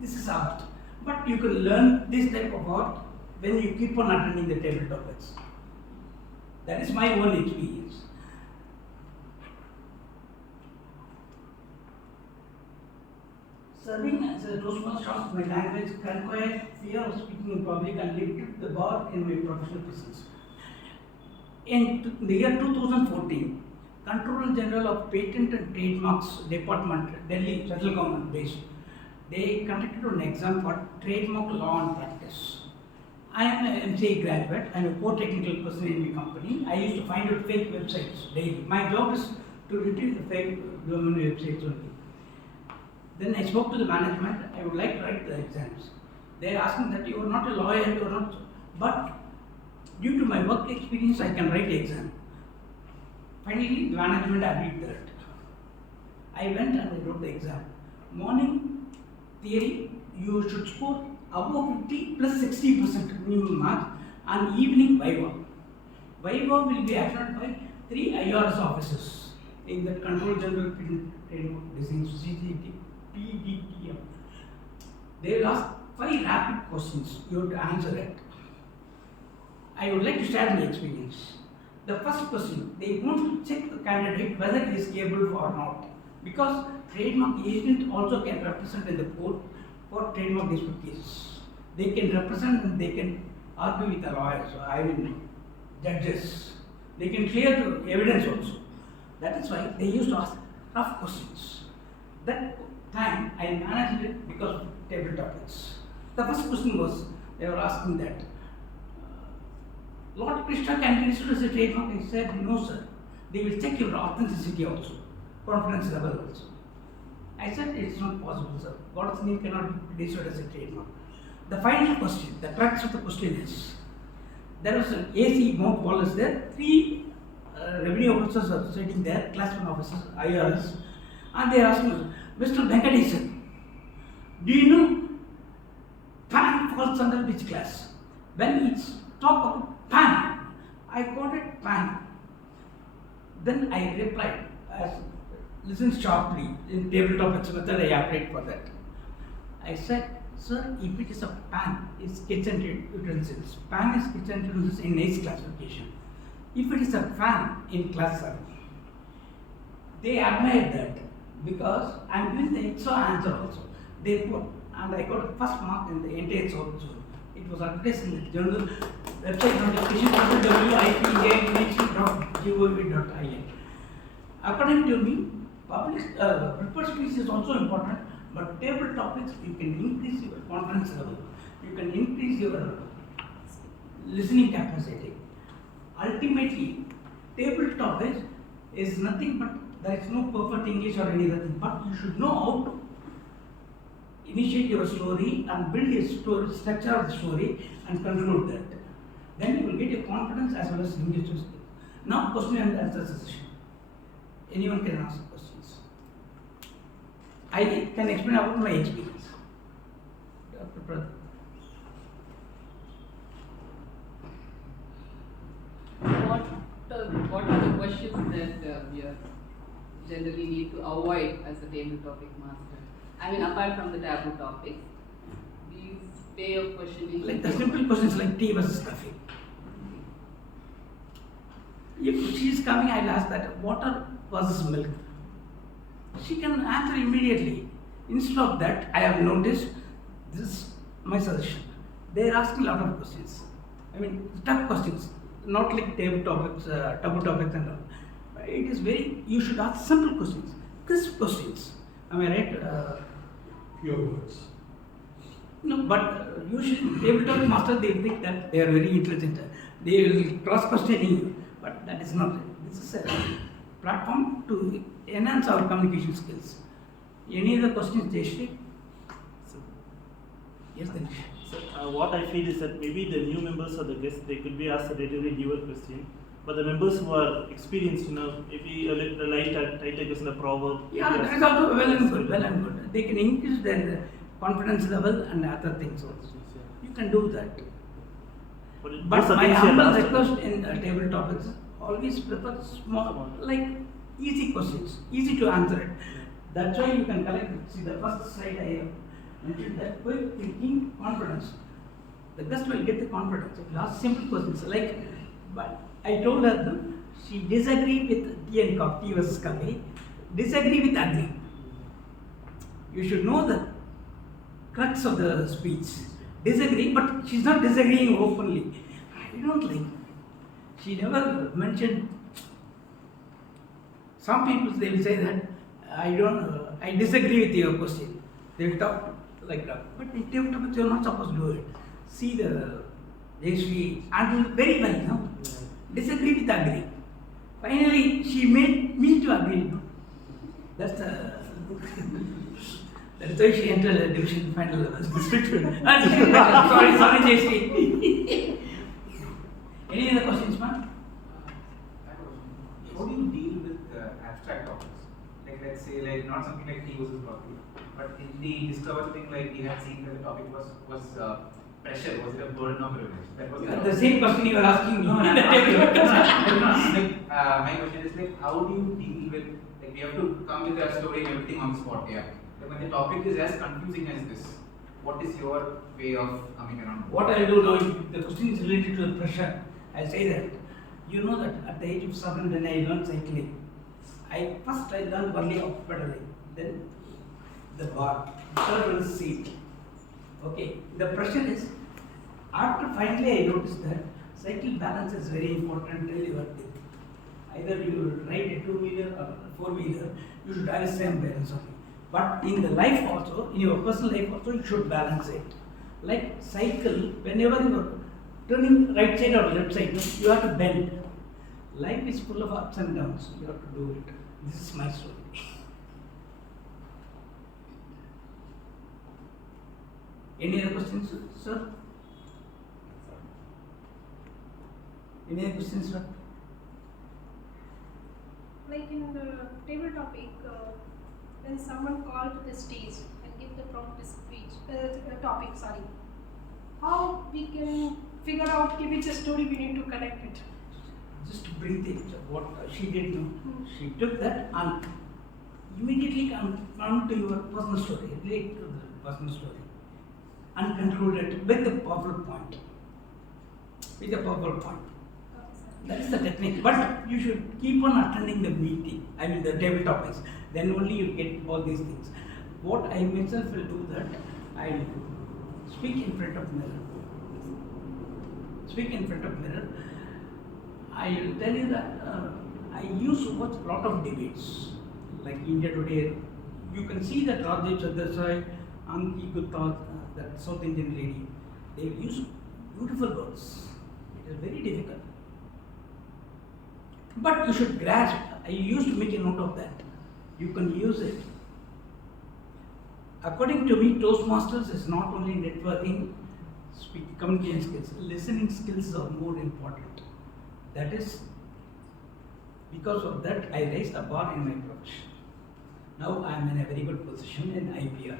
This is art. But you can learn this type of art when you keep on attending the table topics. That is my own experience. Serving as a Toastmaster of my language conquered fear of speaking in public and lifted the bar in my professional business. In the year 2014, Controller General of Patent and Trademarks Department, Delhi, Central Government based, they conducted an exam for trademark law and practice. I am an MCA graduate. I am a core technical person in my company. I used to find out fake websites daily. My job is to retrieve the fake government websites only. Then I spoke to the management. I would like to write the exams. They are asking that you are not a lawyer, you are not, but due to my work experience, I can write the exam. Finally, the management agreed that. I went and I wrote the exam. Morning theory, you should score above 50 plus 60% minimum marks, and evening Viva. Viva will be attended by 3 IRS officers in the Control General Trademark Design Society, PDTM. They will ask 5 rapid questions. You have to answer it. I would like to share my experience. The first question, they want to check the candidate whether he is capable or not, because trademark agent also can represent in the court for trademark dispute cases. They can represent and they can argue with the lawyers, or I mean judges. They can clear the evidence also. That is why they used to ask tough questions. That time I managed it because of table topics. The first question was, they were asking that, Lord Krishna can be registered as a trademark. I said, no sir. They will check your authenticity also, confidence level also. I said, it's not possible sir. God's name cannot be registered as a trademark. The final question, the crux of the question is, there was an AC Mount Wallace there, 3 revenue officers are sitting there, class 1 officers, IRS, and they are asking, Mr. Venkatesan, do you know PAN falls under which class? When it's talk about PAN, I called it PAN. Then I replied, listen sharply, in table topics method I applied for that. I said, sir, if it is a pan, it's kitchen utensils. Pan is kitchen utensils in nice classification. If it is a fan in class 7, they admired that because I am doing the EXO answer also. They put, and I got first mark in the entire also. It was advertised in the journal website notification www.ipengagement.gov.in. According to me, prepared speech is also important, but table topics you can increase your confidence level, you can increase your listening capacity. Ultimately, table topics is nothing but there is no perfect English or any other thing, but you should know how to initiate your story and build a story, structure of the story and conclude that. Then you will get your confidence as well as English skills. Now, question and answer session. Anyone can ask questions. I can explain about my experience. Dr. Pradip. What are the questions that we generally need to avoid as a table topic master? I mean, apart from the taboo topics, these way of questioning. Like the simple questions like tea versus coffee. If she is coming, I'll ask that water versus milk. She can answer immediately. Instead of that, I have noticed this is my suggestion. They are asking a lot of questions. I mean, tough questions, not like table topics, taboo topics and all. It is very, you should ask simple questions, crisp questions. Am I right? Pure words. No, but usually table topic master, they think that they are very intelligent. They will cross questioning you, but that is not it. This is a platform to enhance our communication skills. Any other questions, Jayashree? Yes, Dinesh. So, what I feel is that maybe the new members or the guests, they could be asked a relatively newer question. But the members who are experienced, maybe a little light tighter question, a proverb. Yeah, that is also well and good. They can increase their confidence level and other things also. You can do that. But my humble request in table topics, always prefer small, like easy questions, easy to answer it. That's why you can collect, see the first slide I have mentioned that quick thinking, confidence. The guest will get the confidence. It asks simple questions like, but I told her that she disagreed with tea and coffee versus coffee, disagree with agree. You should know the crux of the speech. Disagree, but she's not disagreeing openly. I don't like. She never mentioned. Some people they will say that I disagree with your question. They will talk like that. But in table topics you are not supposed to do it. See the Jayashree handled very well now. Disagree with agree. Finally, she made me to agree. That's why she entered a division final district. Sorry, Jayashree. Any other questions, ma'am? How do you deal with abstract topics? Like let's say, like not something like tea versus coffee, but in the Discover thing, like we had seen that the topic was pressure. Was it a burden or privilege? That was the same question you were asking. No, my question is like, how do you deal with like we have to come with a story and everything on the spot? Yeah. Like when the topic is as confusing as this, what is your way of coming around? What I do now, if the question is related to the pressure, I say that you know that at the age of 7 when I learned cycling, I learned only of pedaling, then the bar, third one is seat. Okay, the pressure is, after finally I noticed that cycle balance is very important till you are there. Either you ride a 2-wheeler or a 4-wheeler, you should have the same balance only. But in the life also, in your personal life also, you should balance it. Like cycle, whenever you are turning right side or left side, you have to bend. Life is full of ups and downs, you have to do it. This is my story. Any other questions, sir? Any other questions, sir? Like in the table topic, when someone called to the stage and give the prompt topic, how we can figure out which story we need to connect it? just to bring things, what she did, she took that and immediately come to your personal story, relate to the personal story, and concluded with a powerful point. With a powerful point. That is the technique. But you should keep on attending the meeting, the table topics. Then only you get all these things. What I myself will do that, I will speak in front of mirror. Speak in front of mirror. I will tell you that I used to watch a lot of debates, like India Today. You can see that Rajesh Chadasai, Anki Gupta, that South Indian lady, they use beautiful words. It is very difficult. But you should grasp. I used to make a note of that. You can use it. According to me, Toastmasters is not only networking, communication skills. Listening skills are more important. That is, because of that, I raised the bar in my profession. Now I am in a very good position in IPR.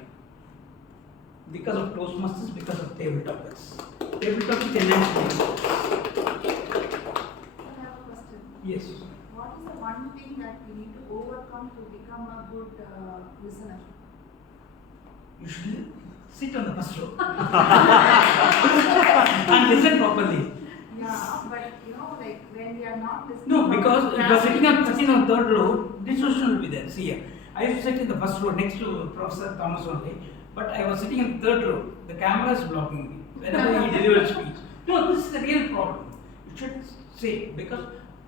Because of Toastmasters, because of table topics. Table topics enhance me. Yes. What is the one thing that we need to overcome to become a good listener? You should sit on the first row and listen properly. Yeah, but like when we are not listening. No, because if you are sitting on third row, distortion will be there. See here, I used to sit in the first row next to Professor Thomas only, but I was sitting in the third row. The camera is blocking me whenever he delivers speech. No, this is the real problem. You should say, because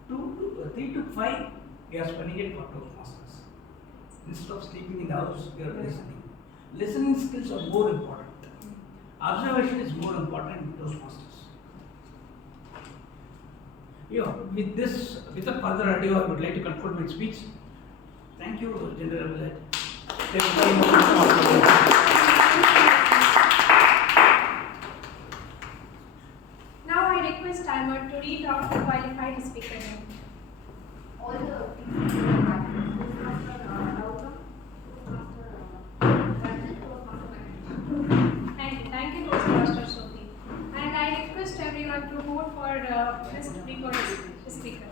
3 to 5, we are spending it for Toastmasters. Instead of sleeping in the house, we are listening. Listening skills are more important. Observation is more important in Toastmasters. With this, without further ado, I would like to conclude my speech. Thank you, General Abulad. Now I request timer to read out the qualified speaker name. All the things that happen. Toastmaster Gautam, Toastmaster Thank you, Toastmaster Sophie. And I request everyone to vote for best recorded speaker.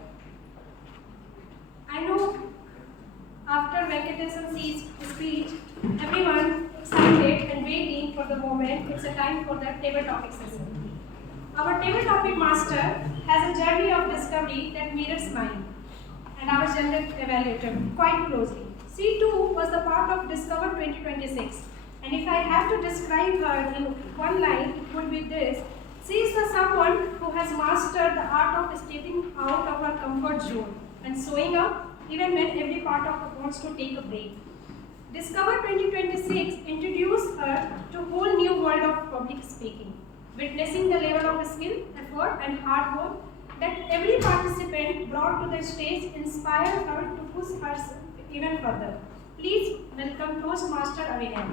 I know after Venkatesan's speech, everyone excited and waiting for the moment. It's a time for the table topic session. Our table topic master has a journey of discovery that mirrors mine and our general evaluator quite closely. C2 was the part of Discover 2026, and if I have to describe her in one line, it would be this: she is the someone who has mastered the art of stepping out of her comfort zone and showing up even when every part of her wants to take a break. Discover 2026 introduced her to a whole new world of public speaking, witnessing the level of skill, effort and hard work that every participant brought to the stage inspired her to push herself even further. Please welcome Toastmaster Avinay.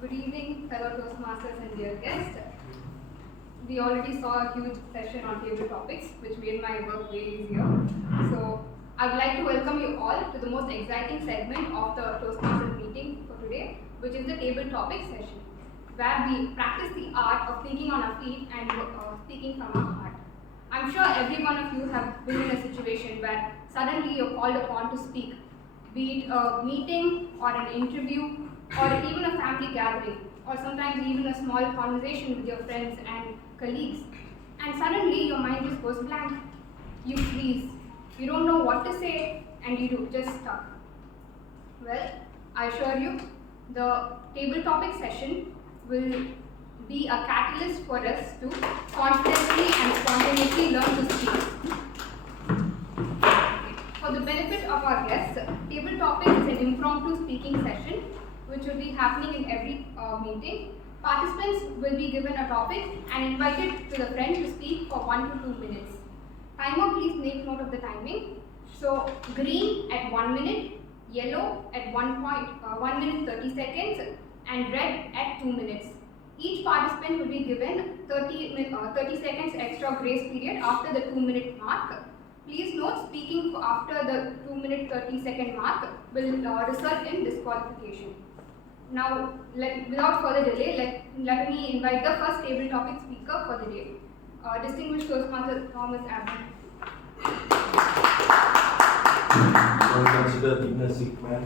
Good evening, fellow Toastmasters and dear guests. We already saw a huge session on table topics, which made my work way easier. So I would like to welcome you all to the most exciting segment of the Toastmasters meeting for today, which is the table topic session, where we practice the art of thinking on our feet and speaking from our heart. I'm sure every one of you have been in a situation where suddenly you're called upon to speak, be it a meeting or an interview or even a family gathering, or sometimes even a small conversation with your friends and colleagues. And suddenly your mind just goes blank. You freeze. You don't know what to say and you just stuck. Well, I assure you, the table topic session will be a catalyst for us to confidently and spontaneously learn to speak. For the benefit of our guests, table topic is an impromptu speaking session which will be happening in every meeting. Participants will be given a topic and invited to the front to speak for 1 to 2 minutes. Timer, please make note of the timing. So, green at 1 minute, yellow at 1 minute 30 seconds, and red at 2 minutes. Each participant will be given 30 seconds extra grace period after the 2 minute mark. Please note, speaking after the 2 minute 30 second mark will result in disqualification. Now, without further delay, let me invite the first table topic speaker for the day, distinguished Toastmaster Thomas Abney. Don't consider being a sick man.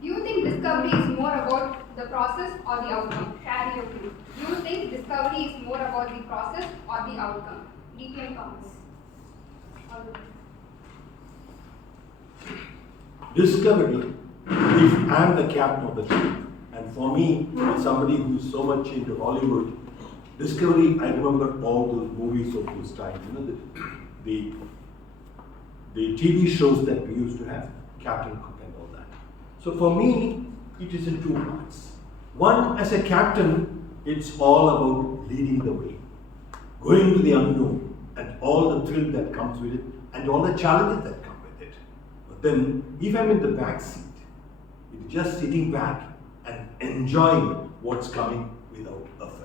Do you think discovery is more about the process or the outcome? Share your view. Do you think discovery is more about the process or the outcome? DPM comments. Discovery, if I'm the captain of the team, and for me, as somebody who's so much into Hollywood, Discovery, I remember all those movies of those times, you know, the TV shows that we used to have, Captain Cook and all that. So for me, it is in two parts. One, as a captain, it's all about leading the way, going to the unknown, and all the thrill that comes with it, and all the challenges that come with it. But then, if I'm in the back seat, it's just sitting back and enjoying what's coming without effort.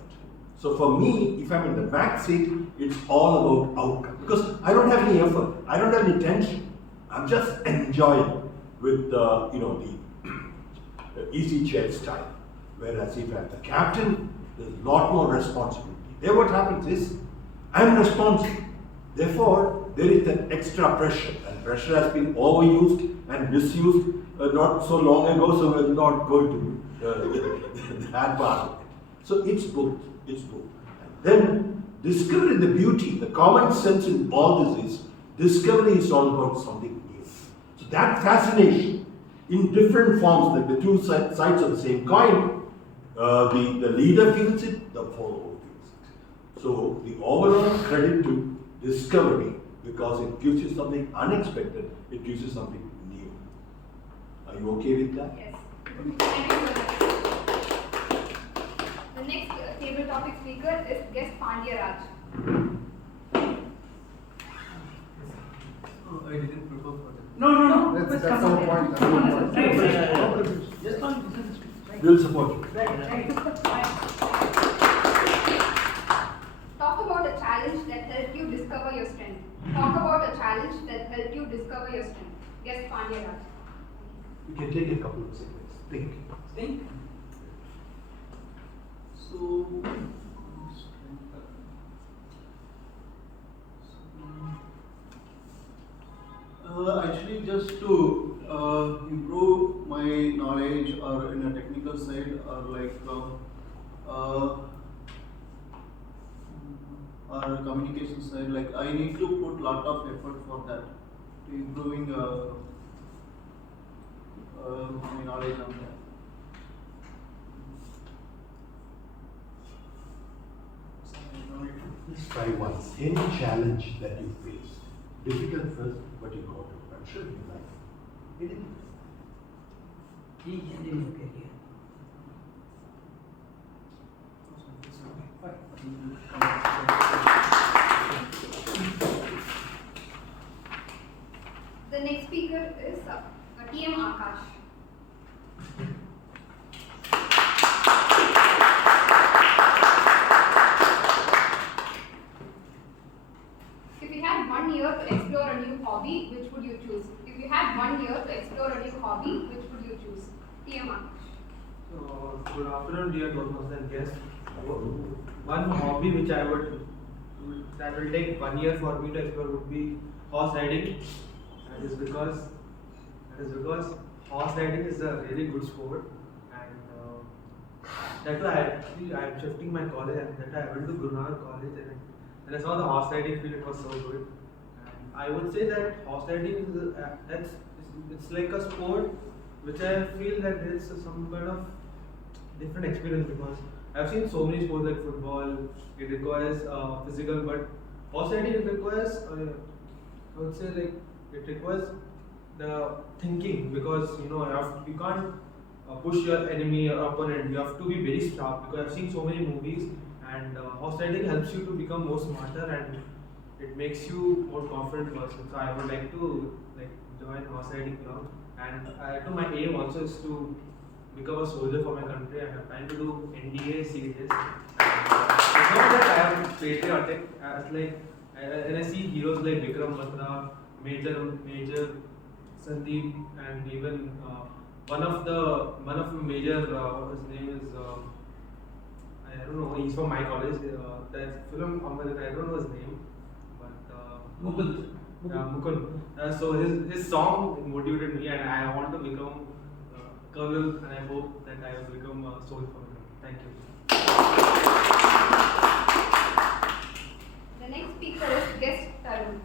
So for me, if I'm in the back seat, it's all about outcome. Because I don't have any effort, I don't have any tension. I'm just enjoying with the easy chair style. Whereas if I'm the captain, there's a lot more responsibility. There what happens is, I'm responsible. Therefore, there is that extra pressure. And pressure has been overused and misused not so long ago, so we're not going to that part of it. So it's both. It's both. And then discovering the beauty, the common sense in all this is, discovery is all about something new. So that fascination in different forms, like the two sides of the same coin, the leader feels it, the follower feels it. So the overall credit to discovery, because it gives you something unexpected, it gives you something new. Are you okay with that? Yes. Thank you so much. The next table topic speaker is guest Pandya Raj. Oh, I didn't prepare for that. No. That's our point. That's our point. Just on. We'll support you. Talk about a challenge that helped you discover your strength. Talk about a challenge that helped you discover your strength. Guest Pandya Raj. You can take a couple of seconds. Think. So, actually, just to improve my knowledge or in a technical side or like or communication side, like I need to put lot of effort for that to improving my knowledge on that. Let's try once. Any challenge that you faced, difficult first, but you got it. I'm sure you like it. Anything. The next speaker is TM Akash. If you had 1 year to explore a new hobby, which would you choose? If you had 1 year to explore a new hobby, which would you choose? TM Akash. So, good afternoon, dear Toastmasters and guests. One hobby which that will take 1 year for me to explore would be horse riding. That is because horse riding is a really good sport, and that way I am shifting my college, and that I went to Guru Nanak College, and when I saw the horse riding field, it was so good. And I would say that horse riding is it's like a sport which I feel that there is some kind of different experience, because I've seen so many sports like football. It requires physical, but horse riding it requires I would say like it requires the thinking, because you can't push your enemy or opponent. You have to be very sharp, because I've seen so many movies, and horse riding helps you to become more smarter, and it makes you more confident person. So I would like to join horse riding club, and to my aim also is to become a soldier for my country, and I'm trying to do NDA series. It's not that I am patriotic, as when I see heroes like Vikram Batra, Major Sandeep, and even one of the major his name is I don't know. He's from my college. That film Amrit, I don't know his name, but Mukund. Mukund. So his song motivated me, and I want to become colonel, and I hope that I will become a soldier for him. Thank you. The next speaker is guest Tarun.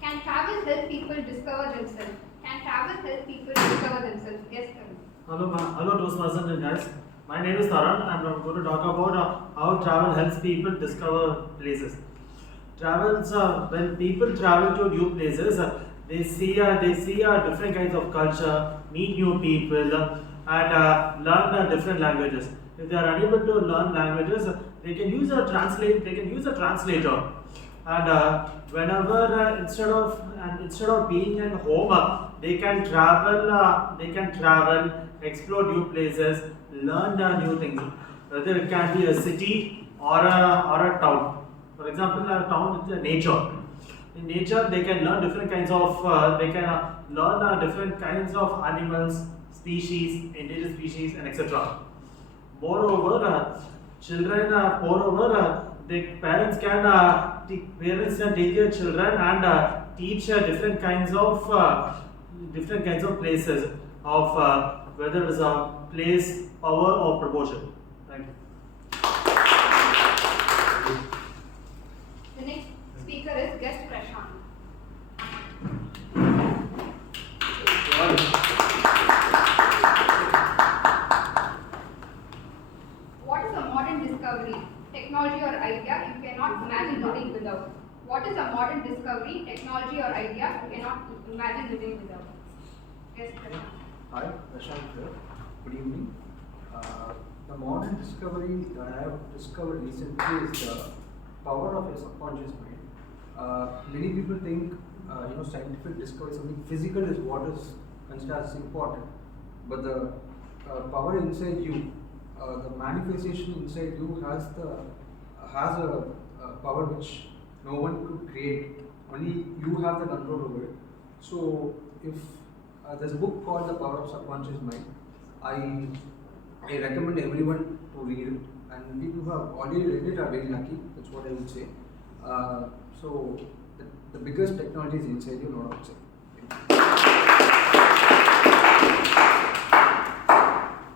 Can travel help people discover themselves? Can travel help people discover themselves? Guest Tarun. Hello Toastmasters guys. My name is Taran and I'm going to talk about how travel helps people discover places. When people travel to new places, they see different kinds of culture, meet new people, and learn different languages. If they are unable to learn languages, they can use a translator. And whenever instead of being at home, they can travel, explore new places, learn new things. Whether it can be a city or a town. For example, a town is nature. In nature, they can learn different kinds of different kinds of animals, species, endangered species, and etc. Moreover, the parents can take their children and teach different kinds of places of whether it is a place, power, or proportion. Thank you. The next speaker is guest Prashant. What is a modern discovery, technology or idea you cannot imagine living without? What is a modern discovery, technology or idea you cannot imagine living without? Guest Prashant. Hi, Prashant here. Good evening. The modern discovery that I have discovered recently is the power of your subconscious mind. Many people think scientific discovery, something physical is what is considered as important, but the power inside you, the manifestation inside you has a power which no one could create. Only you have the control over it. So if there's a book called The Power of Subconscious Mind. I recommend everyone to read it, and people who have already read it are very lucky. That's what I would say. So the biggest technology is inside you, not outside.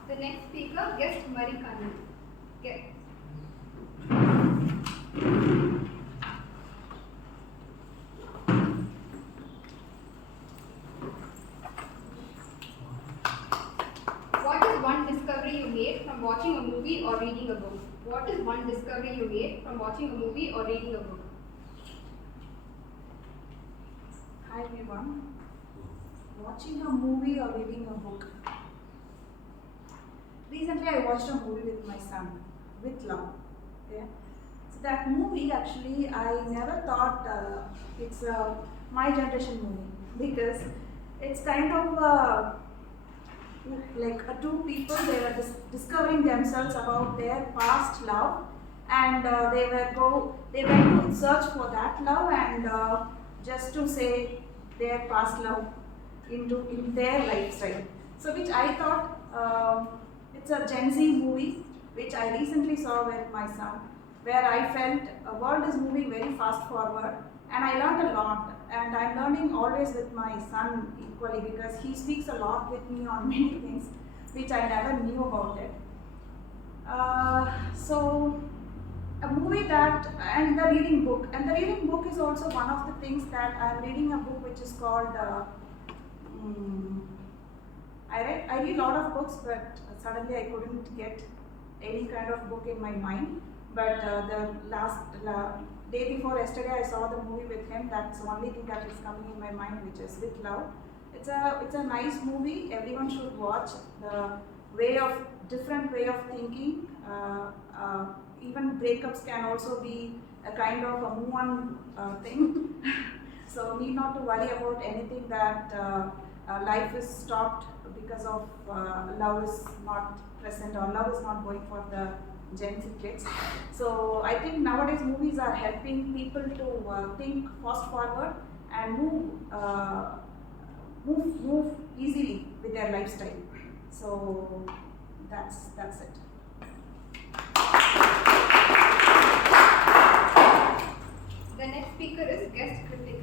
The next speaker, guest Marikanu. What is one discovery you made from watching a movie or reading a book? What is one discovery you made from watching a movie or reading a book? Hi everyone. Watching a movie or reading a book. Recently I watched a movie with my son, With Love. Okay? So that movie actually I never thought it's a my generation movie, because it's kind of like two people, they were discovering themselves about their past love, and they went to search for that love and just to say their past love in their lifestyle. So which I thought it's a Gen Z movie which I recently saw with my son, where I felt the world is moving very fast forward, and I learned a lot, and I'm learning always with my son equally, because he speaks a lot with me on many things which I never knew about it. So a movie that, and the reading book is also one of the things that I'm reading a book which is called I read a lot of books, but suddenly I couldn't get any kind of book in my mind. But the day before yesterday, I saw the movie with him. That's the only thing that is coming in my mind, which is With Love. It's a nice movie. Everyone should watch. The different way of thinking. Even breakups can also be a kind of a move on thing. So need not to worry about anything that life is stopped because of love is not present or love is not going for the Gen Z kids. So I think nowadays movies are helping people to think fast forward and move easily with their lifestyle. So that's it. The next speaker is guest critic.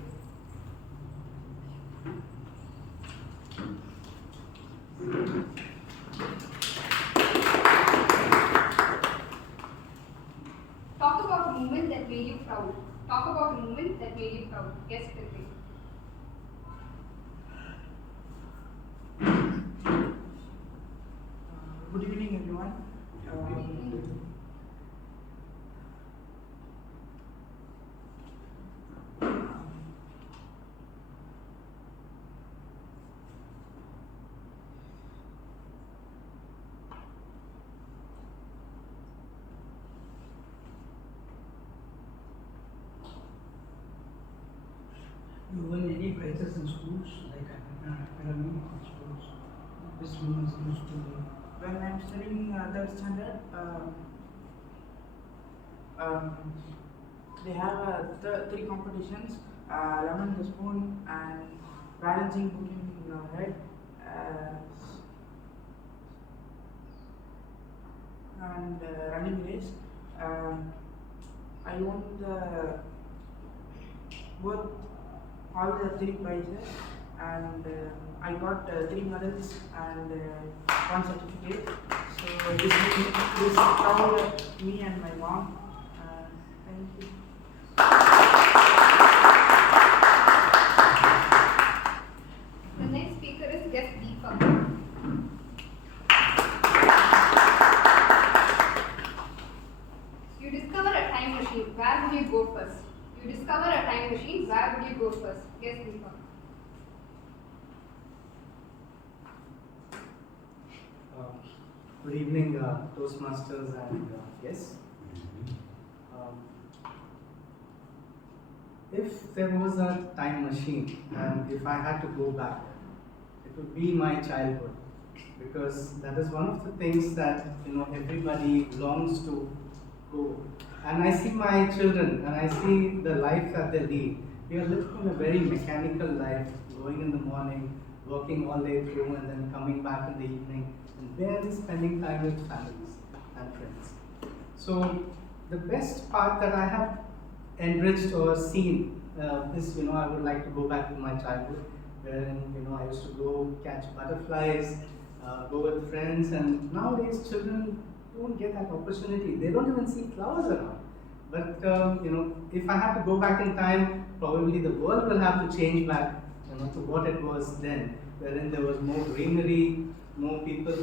Talk about a moment that made you proud. Talk about a moment that made you proud. Guest critic. Good evening, everyone. You won any prizes in schools, like academy schools? This means used to be. When I'm studying third standard, they have three competitions: lemon the spoon and balancing book in your head, and running race. I won both all the three prizes, and I got 3 medals and 1 certificate. So this proud me and my mom. Thank you. The next speaker is guest Deepak. You discover a time machine. Where would you go first? You discover a time machine. Where would you go first? Guest Deepak. Good evening, Toastmasters and guests. If there was a time machine and if I had to go back, it would be my childhood, because that is one of the things that everybody longs to go. And I see my children and I see the life that they lead. We are living a very mechanical life, going in the morning, working all day through, and then coming back in the evening, and barely spending time with families and friends. So the best part that I have enriched or seen is, I would like to go back to my childhood, wherein I used to go catch butterflies, go with friends, and nowadays children don't get that opportunity. They don't even see flowers around. But if I had to go back in time, probably the world will have to change back to what it was then, wherein there was more greenery, more people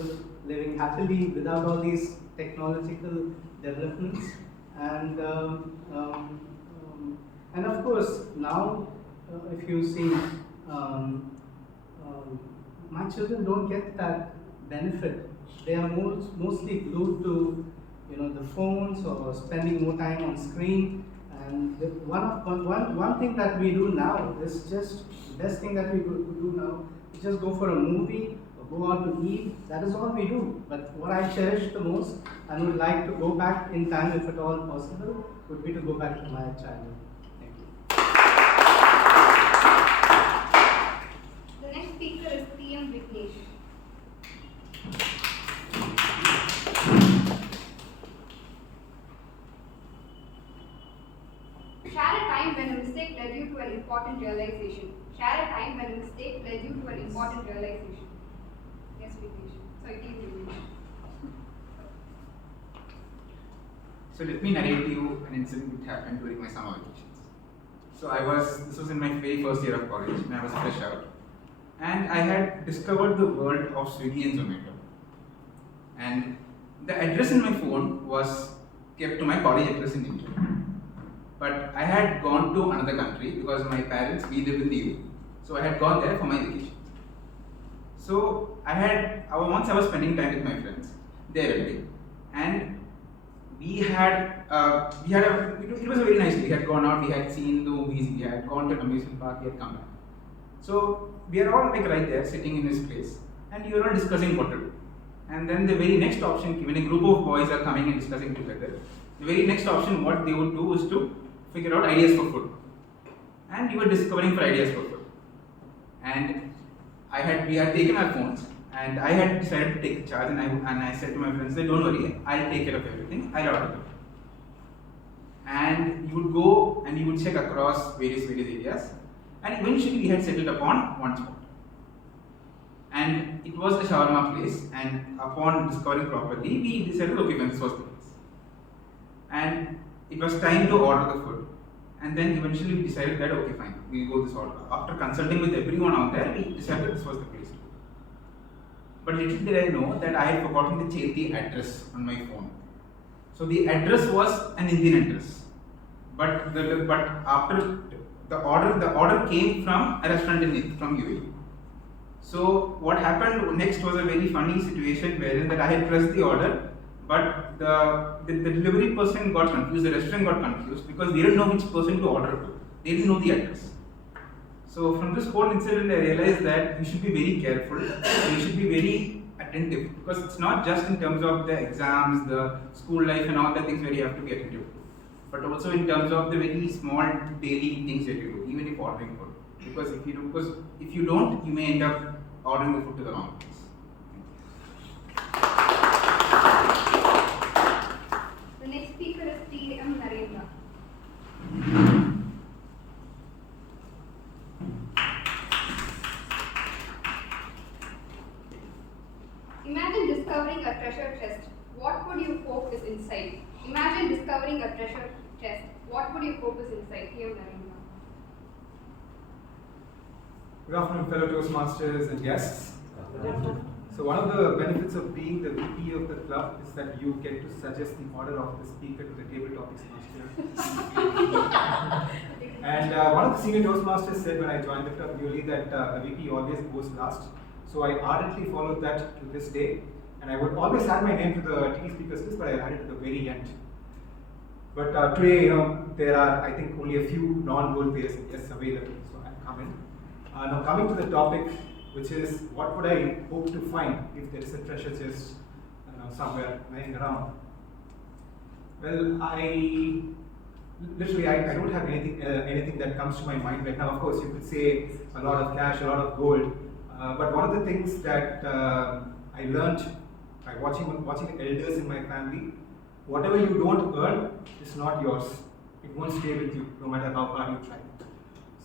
living happily without all these technological developments, and of course now if you see my children don't get that benefit. They are mostly glued to the phones or spending more time on screen. And one thing that we do now is just the best thing that we could do now is just go for a movie or go out to eat. That is all we do. But what I cherish the most and would like to go back in time, if at all possible, would be to go back to my childhood. Thank you. The next speaker is PM Vignesh. Share a time when a mistake led you to an important realization. Share a time when a mistake led you to an important realization. Yes, Vignesh. Sorry, team Vignesh. So let me narrate to you an incident which happened during my summer vacations. So this was in my very first year of college, and I was fresh out. And I had discovered the world of Swiggy and Zomato. And the address in my phone was kept to my college address in India. But I had gone to another country because my parents, we live in the UK. So I had gone there for my vacation. So once I was spending time with my friends there every day. And it was a very nice day. We had gone out, we had seen the movies, we had gone to an amusement park, we had come back. So we are all like right there sitting in this place, and you are all discussing what to do. And then the very next option, when a group of boys are coming and discussing together, the very next option what they would do is to figure out ideas for food. And you were discovering for ideas for food. And we had taken our phones, and I had decided to take charge, and I said to my friends that don't worry, I'll take care of everything, I'll order it. And you would go and you would check across various areas, and eventually we had settled upon one spot. And it was a shawarma place, and upon discovering properly, we decided, okay, this was the place. And it was time to order the food. And then eventually we decided that, okay, fine, we'll go this order. After consulting with everyone out there, we decided this was the place to go. But little did I know that I had forgotten to change the address on my phone. So the address was an Indian address. But after the order came from a restaurant from UAE. So what happened next was a very funny situation wherein that I had pressed the order, but the delivery person got confused, the restaurant got confused because they didn't know which person to order to. They didn't know the address. So from this whole incident, I realized that we should be very careful. We should be very attentive because it's not just in terms of the exams, the school life, and all the things where you have to be attentive to, but also in terms of the very small daily things that you do, even if ordering food. Because if you don't, you may end up ordering the food to the wrong place. The next speaker is T.M. Narendra. Imagine discovering a treasure chest. What would you hope is inside? Imagine discovering a treasure chest. What would you hope is inside? T.M. Narendra. Good afternoon, fellow Toastmasters and guests. So one of the benefits of being the VP of the club is that you get to suggest the order of the speaker to the table topics master. And one of the senior Toastmasters said when I joined the club newly that the VP always goes last. So I ardently followed that to this day. And I would always add my name to the TV speakers list, but I added it at the very end. But today, there are, I think, only a few non-role players guests available, so I'll come in. Now coming to the topic, which is what would I hope to find if there is a treasure chest somewhere lying around? Well, I don't have anything that comes to my mind right now. Of course, you could say a lot of cash, a lot of gold, but one of the things that I learned by watching the elders in my family, whatever you don't earn is not yours. It won't stay with you, no matter how hard you try.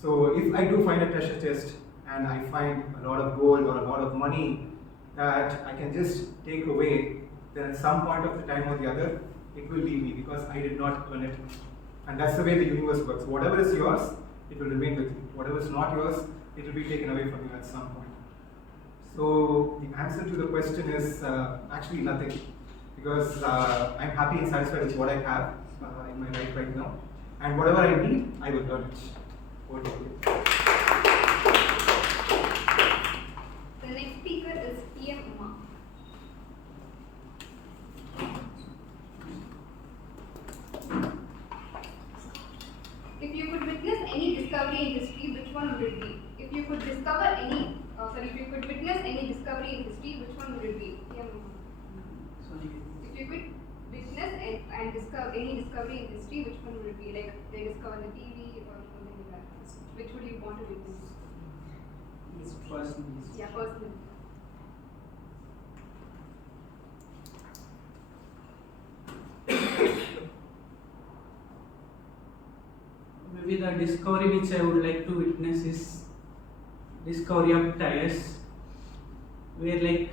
So if I do find a treasure chest and I find a lot of gold or a lot of money that I can just take away, then at some point of the time or the other, it will leave me because I did not earn it. And that's the way the universe works. Whatever is yours, it will remain with you. Whatever is not yours, it will be taken away from you at some point. So the answer to the question is actually nothing, because I'm happy and satisfied with what I have in my life right now. And whatever I need, I will earn it. Over to you. The next speaker is T.M. Uma. If you could witness any discovery in history, which one would it be? If you could witness any discovery in history, which one would it be? T.M. Uma. If you could witness and discover any discovery in history, which one would it be? Like they discovered the TV or something like that. Which would you want to witness? Personally. Yeah, personally. Maybe the discovery which I would like to witness is discovery of tires, where like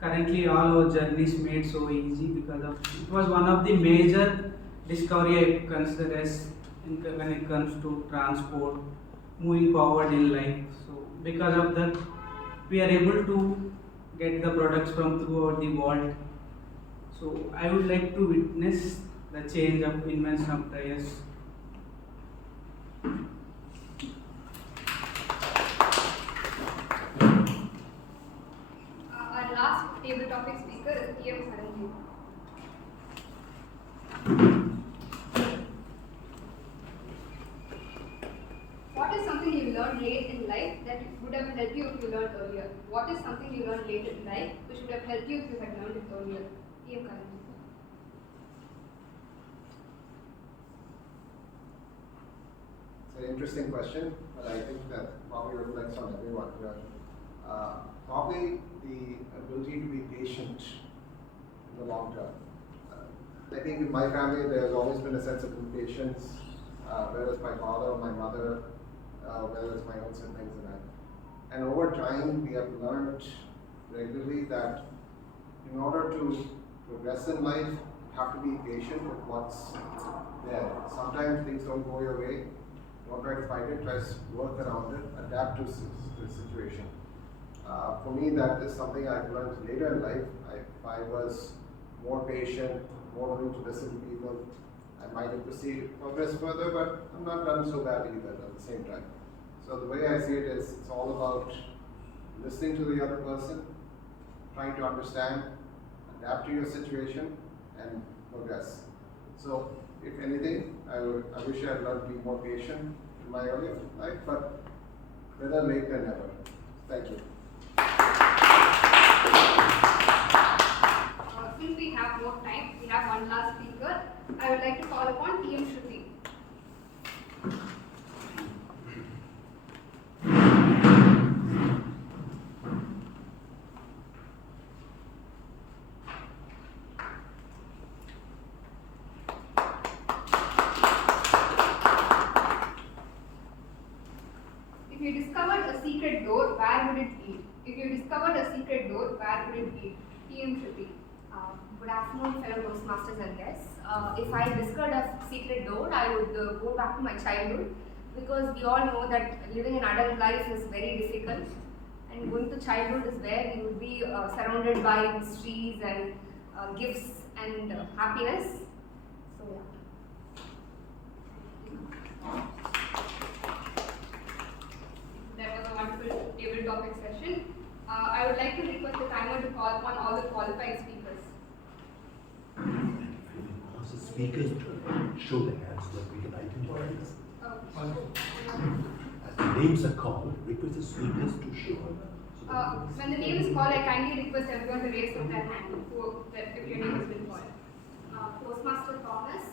currently all our journeys made so easy because of it was one of the major discovery I consider as when it comes to transport, moving forward in life. So because of that, we are able to get the products from throughout the world. So I would like to witness the change of invention of tires. Our last table topic speaker is T.M. Haranju. What is something you learned late in life life that would have helped you if you learned earlier? What is something you learned later in life which would have helped you if you had learned it earlier? PM Karan. It's an interesting question, but I think that probably reflects on everyone here. Probably the ability to be patient in the long term. I think in my family there has always been a sense of impatience, whether it's my father or my mother, whether it's my own siblings and I. And over time we have learned regularly that in order to progress in life, you have to be patient with what's there. Sometimes things don't go your way. Don't try to fight it, try to work around it, adapt to the situation. For me, that is something I've learned later in life. If I was more patient, more willing to listen to people, I might have progress further, but I'm not done so bad either at the same time. So the way I see it is, it's all about listening to the other person, trying to understand, adapt to your situation, and progress. So, if anything, I wish I had learned to be more patient in my earlier life, but better late than never. Thank you. Since we have more time, we have one last speaker. I would like to call upon PM Shruti. If you discovered a secret door, where would it lead? If you discovered a secret door, where would it lead? PM Shruti. Good afternoon, fellow Toastmasters and guests. If I discovered a secret door, I would go back to my childhood, because we all know that living an adult life is very difficult, and going to childhood is where we would be surrounded by mysteries and gifts and happiness. So yeah. That was a wonderful table topic session. I would like to request the timer to call upon all the qualified speakers. Ask the speakers to show their hands so that we can identify them. As the names are called, request the speakers to show. When the name is called, I kindly request everyone to raise up their hand if your name has been called. Toastmaster Thomas,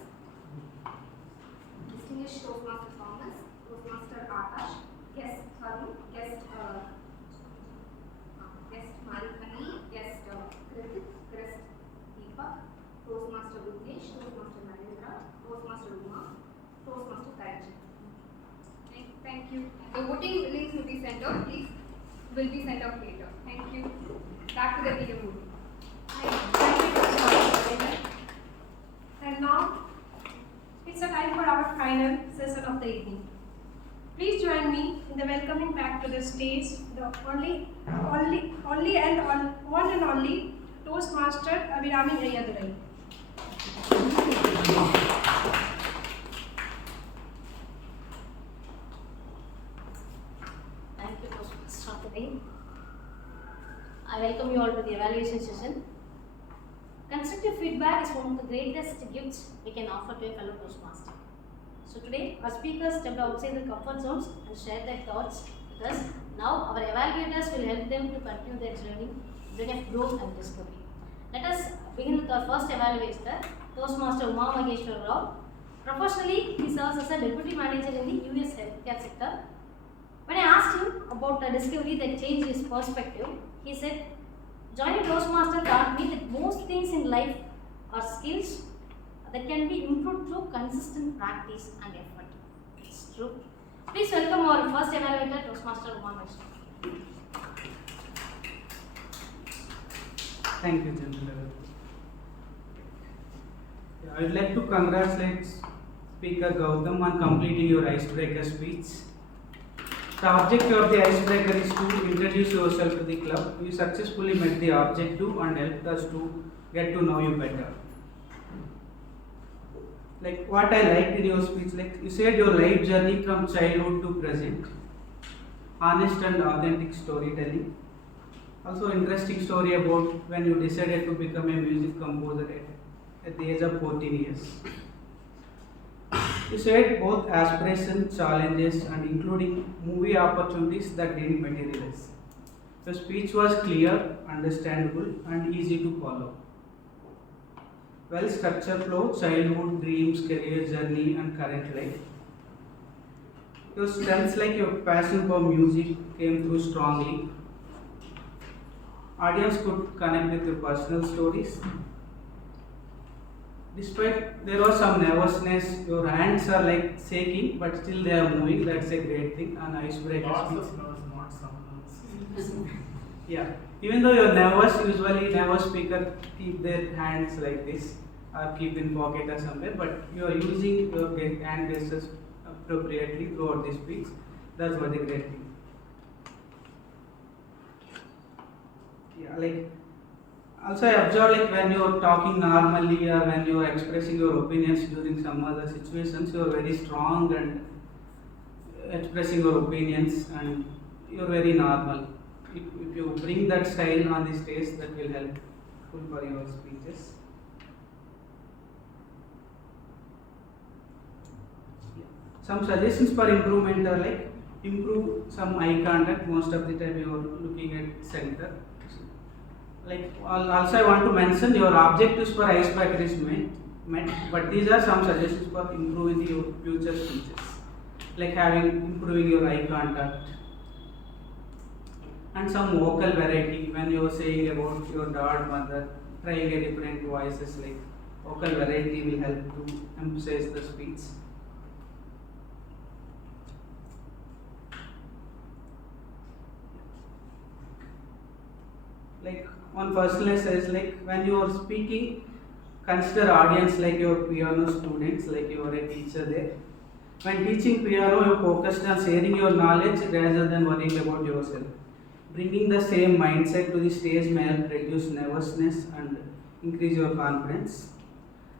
Distinguished Toastmaster Thomas, Toastmaster Akash, Guest Harun, Guest Malkani, Guest Kritik, Guest Deepak, Toastmaster Vignesh, Toastmaster Narendra, Toastmaster Uma, Toastmaster Karan. Thank you. The voting links will be sent out. Please will be sent out later. Thank you. Back to the video movie. And now, it's a time for our final session of the evening. Please join me in the welcoming back to the stage the one and only Toastmaster Abhirami Ayyadurai. Thank you, Toastmasters of the day. I welcome you all to the evaluation session. Constructive feedback is one of the greatest gifts we can offer to a fellow Toastmaster. So today, our speakers stepped outside the comfort zones and shared their thoughts with us. Now, our evaluators will help them to continue their journey of growth and discovery. Let us begin with our first evaluator, Toastmaster Uma Maheshwar Rao. Professionally, he serves as a deputy manager in the US healthcare sector. When I asked him about a discovery that changed his perspective, he said, joining Toastmaster taught me that most things in life are skills that can be improved through consistent practice and effort. It's true. Please welcome our first evaluator, Toastmaster Uma Maheshwar. Thank you, General. I would like to congratulate Speaker Gautam on completing your icebreaker speech. The objective of the icebreaker is to introduce yourself to the club. You successfully met the objective and helped us to get to know you better. Like what I liked in your speech, like you said your life journey from childhood to present, honest and authentic storytelling. Also interesting story about when you decided to become a music composer at the age of 14 years. You said both aspirations, challenges, and including movie opportunities that didn't materialize. Your speech was clear, understandable, and easy to follow. Well structured flow, childhood, dreams, career journey, and current life. Your strengths like your passion for music came through strongly. Audience could connect with your personal stories. Despite there was some nervousness, your hands are like shaking, but still they are moving. That's a great thing. An icebreaker Lots speech. of nerves, not some nerves. Yeah. Even though you're nervous, usually nervous speaker keep their hands like this or keep in pocket or somewhere, but you are using your hand gestures appropriately throughout the speech. That's what a great thing. Yeah, like also I observed like when you're talking normally or when you're expressing your opinions during some other situations, you're very strong and expressing your opinions and you're very normal. If you bring that style on the stage, that will help for your speeches. Yeah. Some suggestions for improvement are like improve some eye contact. Most of the time you are looking at center. Like also I want to mention your objectives for icebreaker is met, but these are some suggestions for improving your future speeches, like improving your eye contact and some vocal variety when you are saying about your dad, mother, trying a different voices, like vocal variety will help to emphasize the speech. Like one person says, like when you are speaking, consider audience like your piano students, like you are a teacher there. When teaching piano, you focused on sharing your knowledge rather than worrying about yourself. Bringing the same mindset to the stage may help reduce nervousness and increase your confidence.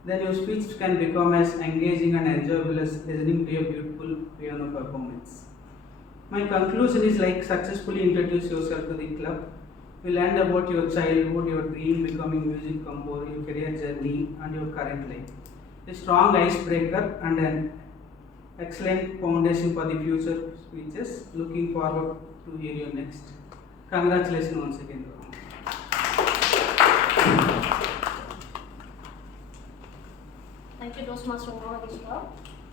Then your speech can become as engaging and enjoyable as listening to a beautiful piano performance. My conclusion is like successfully introduce yourself to the club. We learned about your childhood, your dream becoming music composer, your career journey, and your current life. A strong icebreaker and an excellent foundation for the future speeches. Looking forward to hear you next. Congratulations once again. Thank you, Toastmaster Umar.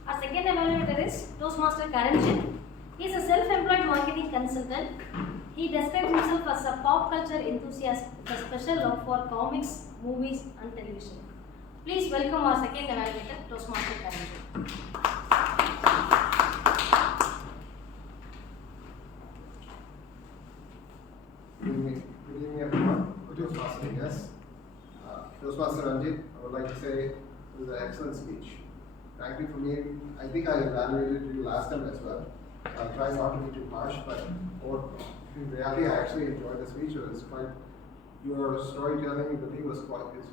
Our second evaluator is Toastmaster Karanjan. He is a self-employed marketing consultant. He describes himself as a pop culture enthusiast with a special love for comics, movies, and television. Please welcome our second evaluator, Toastmaster Karanjan. Good evening everyone. Toastmaster, yes. Toastmaster Ranjit, I would like to say it was an excellent speech. Frankly, for me, I think I evaluated you last time as well. I'll try not to be too harsh, but in reality, I actually enjoyed the speech. It was quite, your storytelling ability was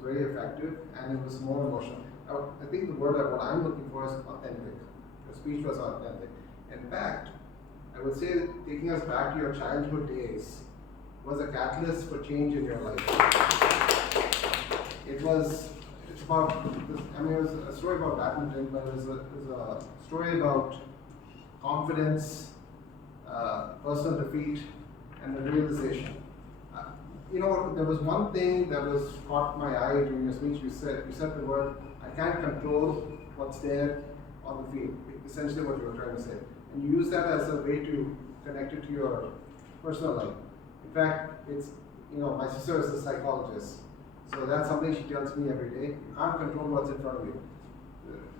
very effective, and it was more emotional. I think the word that what I'm looking for is authentic. Your speech was authentic. In fact, I would say taking us back to your childhood days was a catalyst for change in your life. It's about, I mean, it was a story about badminton, but it was a story about confidence, personal defeat, and the realization. There was one thing that was caught my eye during your speech. You said the word, I can't control what's there on the field. Essentially what you were trying to say. And you use that as a way to connect it to your personal life. In fact, my sister is a psychologist. So that's something she tells me every day. You can't control what's in front of you.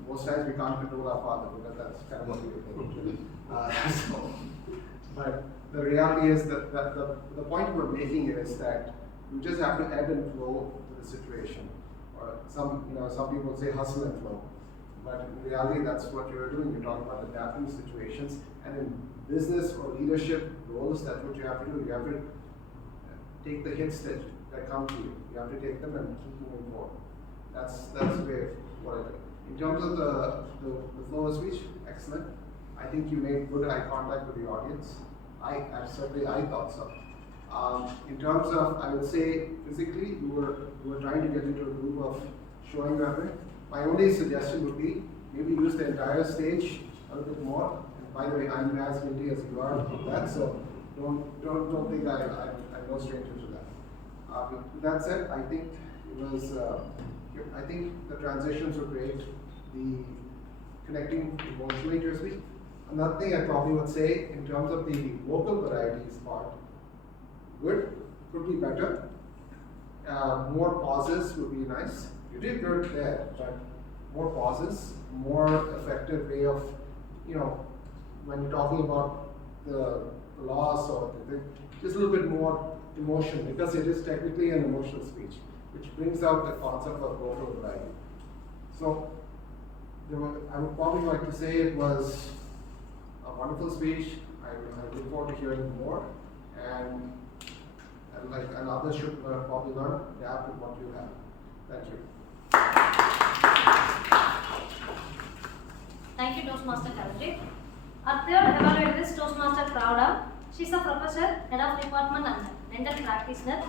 Most times we can't control our father, because that's kind of what we think. But the reality is that the point we're making is that you just have to ebb and flow with the situation. Or some people say hustle and flow. But in reality, that's what you're doing. You're talking about adapting to situations. And in business or leadership roles, that's what you have to do. You have to take the hits that come to you. You have to take them and keep moving forward. That's the way what I do. In terms of the flow of speech, excellent. I think you made good eye contact with the audience. I thought so. In terms of, I would say, physically, you were trying to get into a groove of showing your effort. My only suggestion would be, maybe use the entire stage a little bit more. And by the way, I'm as guilty as you are of that, so don't think I'm no stranger to that. With that said, I think it was. I think the transitions were great. The connecting emotionally to speak. Another thing I probably would say in terms of the vocal varieties part, good, could be better. More pauses would be nice. You did good there, but more pauses, more effective way of, when you're talking about the loss or just a little bit more emotion, because it is technically an emotional speech, which brings out the concept of vocal variety. So, I would probably like to say it was a wonderful speech. I look forward to hearing more, and others should probably learn, adapt with what you have. Thank you. Thank you, Toastmaster Karajit. Our third evaluator is Toastmaster Pravda. She is a professor, head of department and dental practitioner.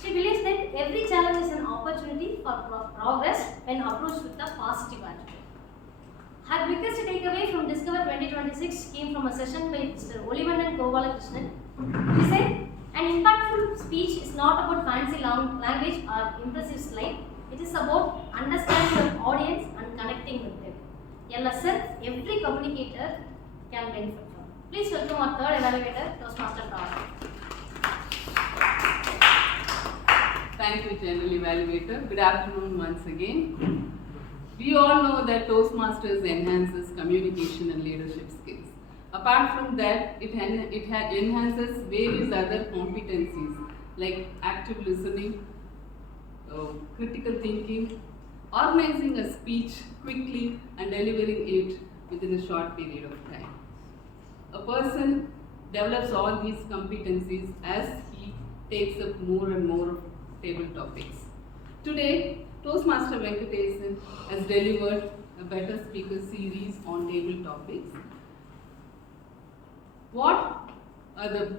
She believes that every challenge is an opportunity for progress when approached with a positive attitude. Her biggest takeaway from Discover 2026 came from a session by Mr. Olivan and Gopalakrishnan. He said, an impactful speech is not about fancy language or impressive slide. It is about understanding your audience and connecting with them. A lesson every communicator can benefit from. Please welcome our third evaluator, Toastmaster Pravda. Thank you, General Evaluator. Good afternoon once again. We all know that Toastmasters enhances communication and leadership skills. Apart from that, it enhances various other competencies like active listening, critical thinking, organizing a speech quickly and delivering it within a short period of time. A person develops all these competencies as he takes up more and more table topics. Today, Toastmaster Venkatesan has delivered a better speaker series on table topics. What are the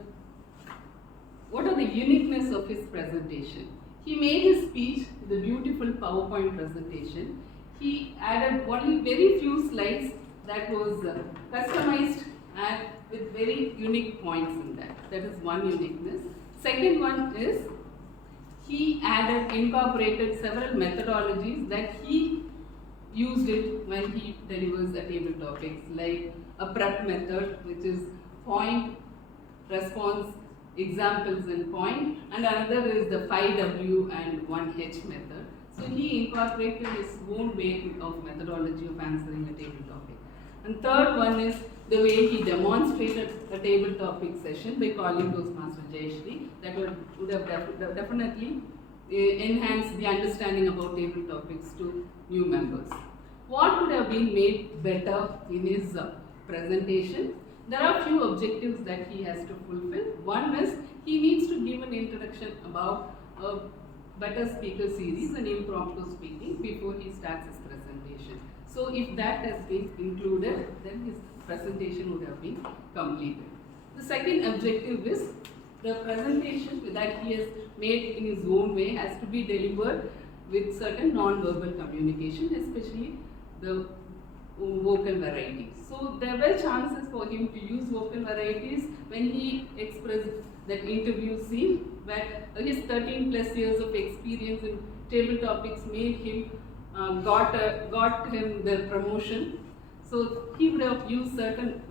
uniqueness of his presentation? He made his speech with a beautiful PowerPoint presentation. He added only very few slides that was customized and with very unique points in that. That is one uniqueness. Second one is he incorporated several methodologies that he used it when he delivers the table topics, like a prep method, which is point, response, examples and point, and another is the 5W and 1H method. So he incorporated his own way of methodology of answering a table topic. And third one is the way he demonstrated a table topic session by calling Toastmaster Jayashri. That would have definitely enhanced the understanding about table topics to new members. What could have been made better in his presentation? There are few objectives that he has to fulfill. One is he needs to give an introduction about a better speaker series and impromptu speaking before he starts his presentation. So if that has been included, then his presentation would have been completed. The second objective is the presentation that he has made in his own way has to be delivered with certain non-verbal communication, especially the vocal varieties. So there were chances for him to use vocal varieties when he expressed that interview scene where his 13 plus years of experience in table topics made him got him the promotion. So he would have used certain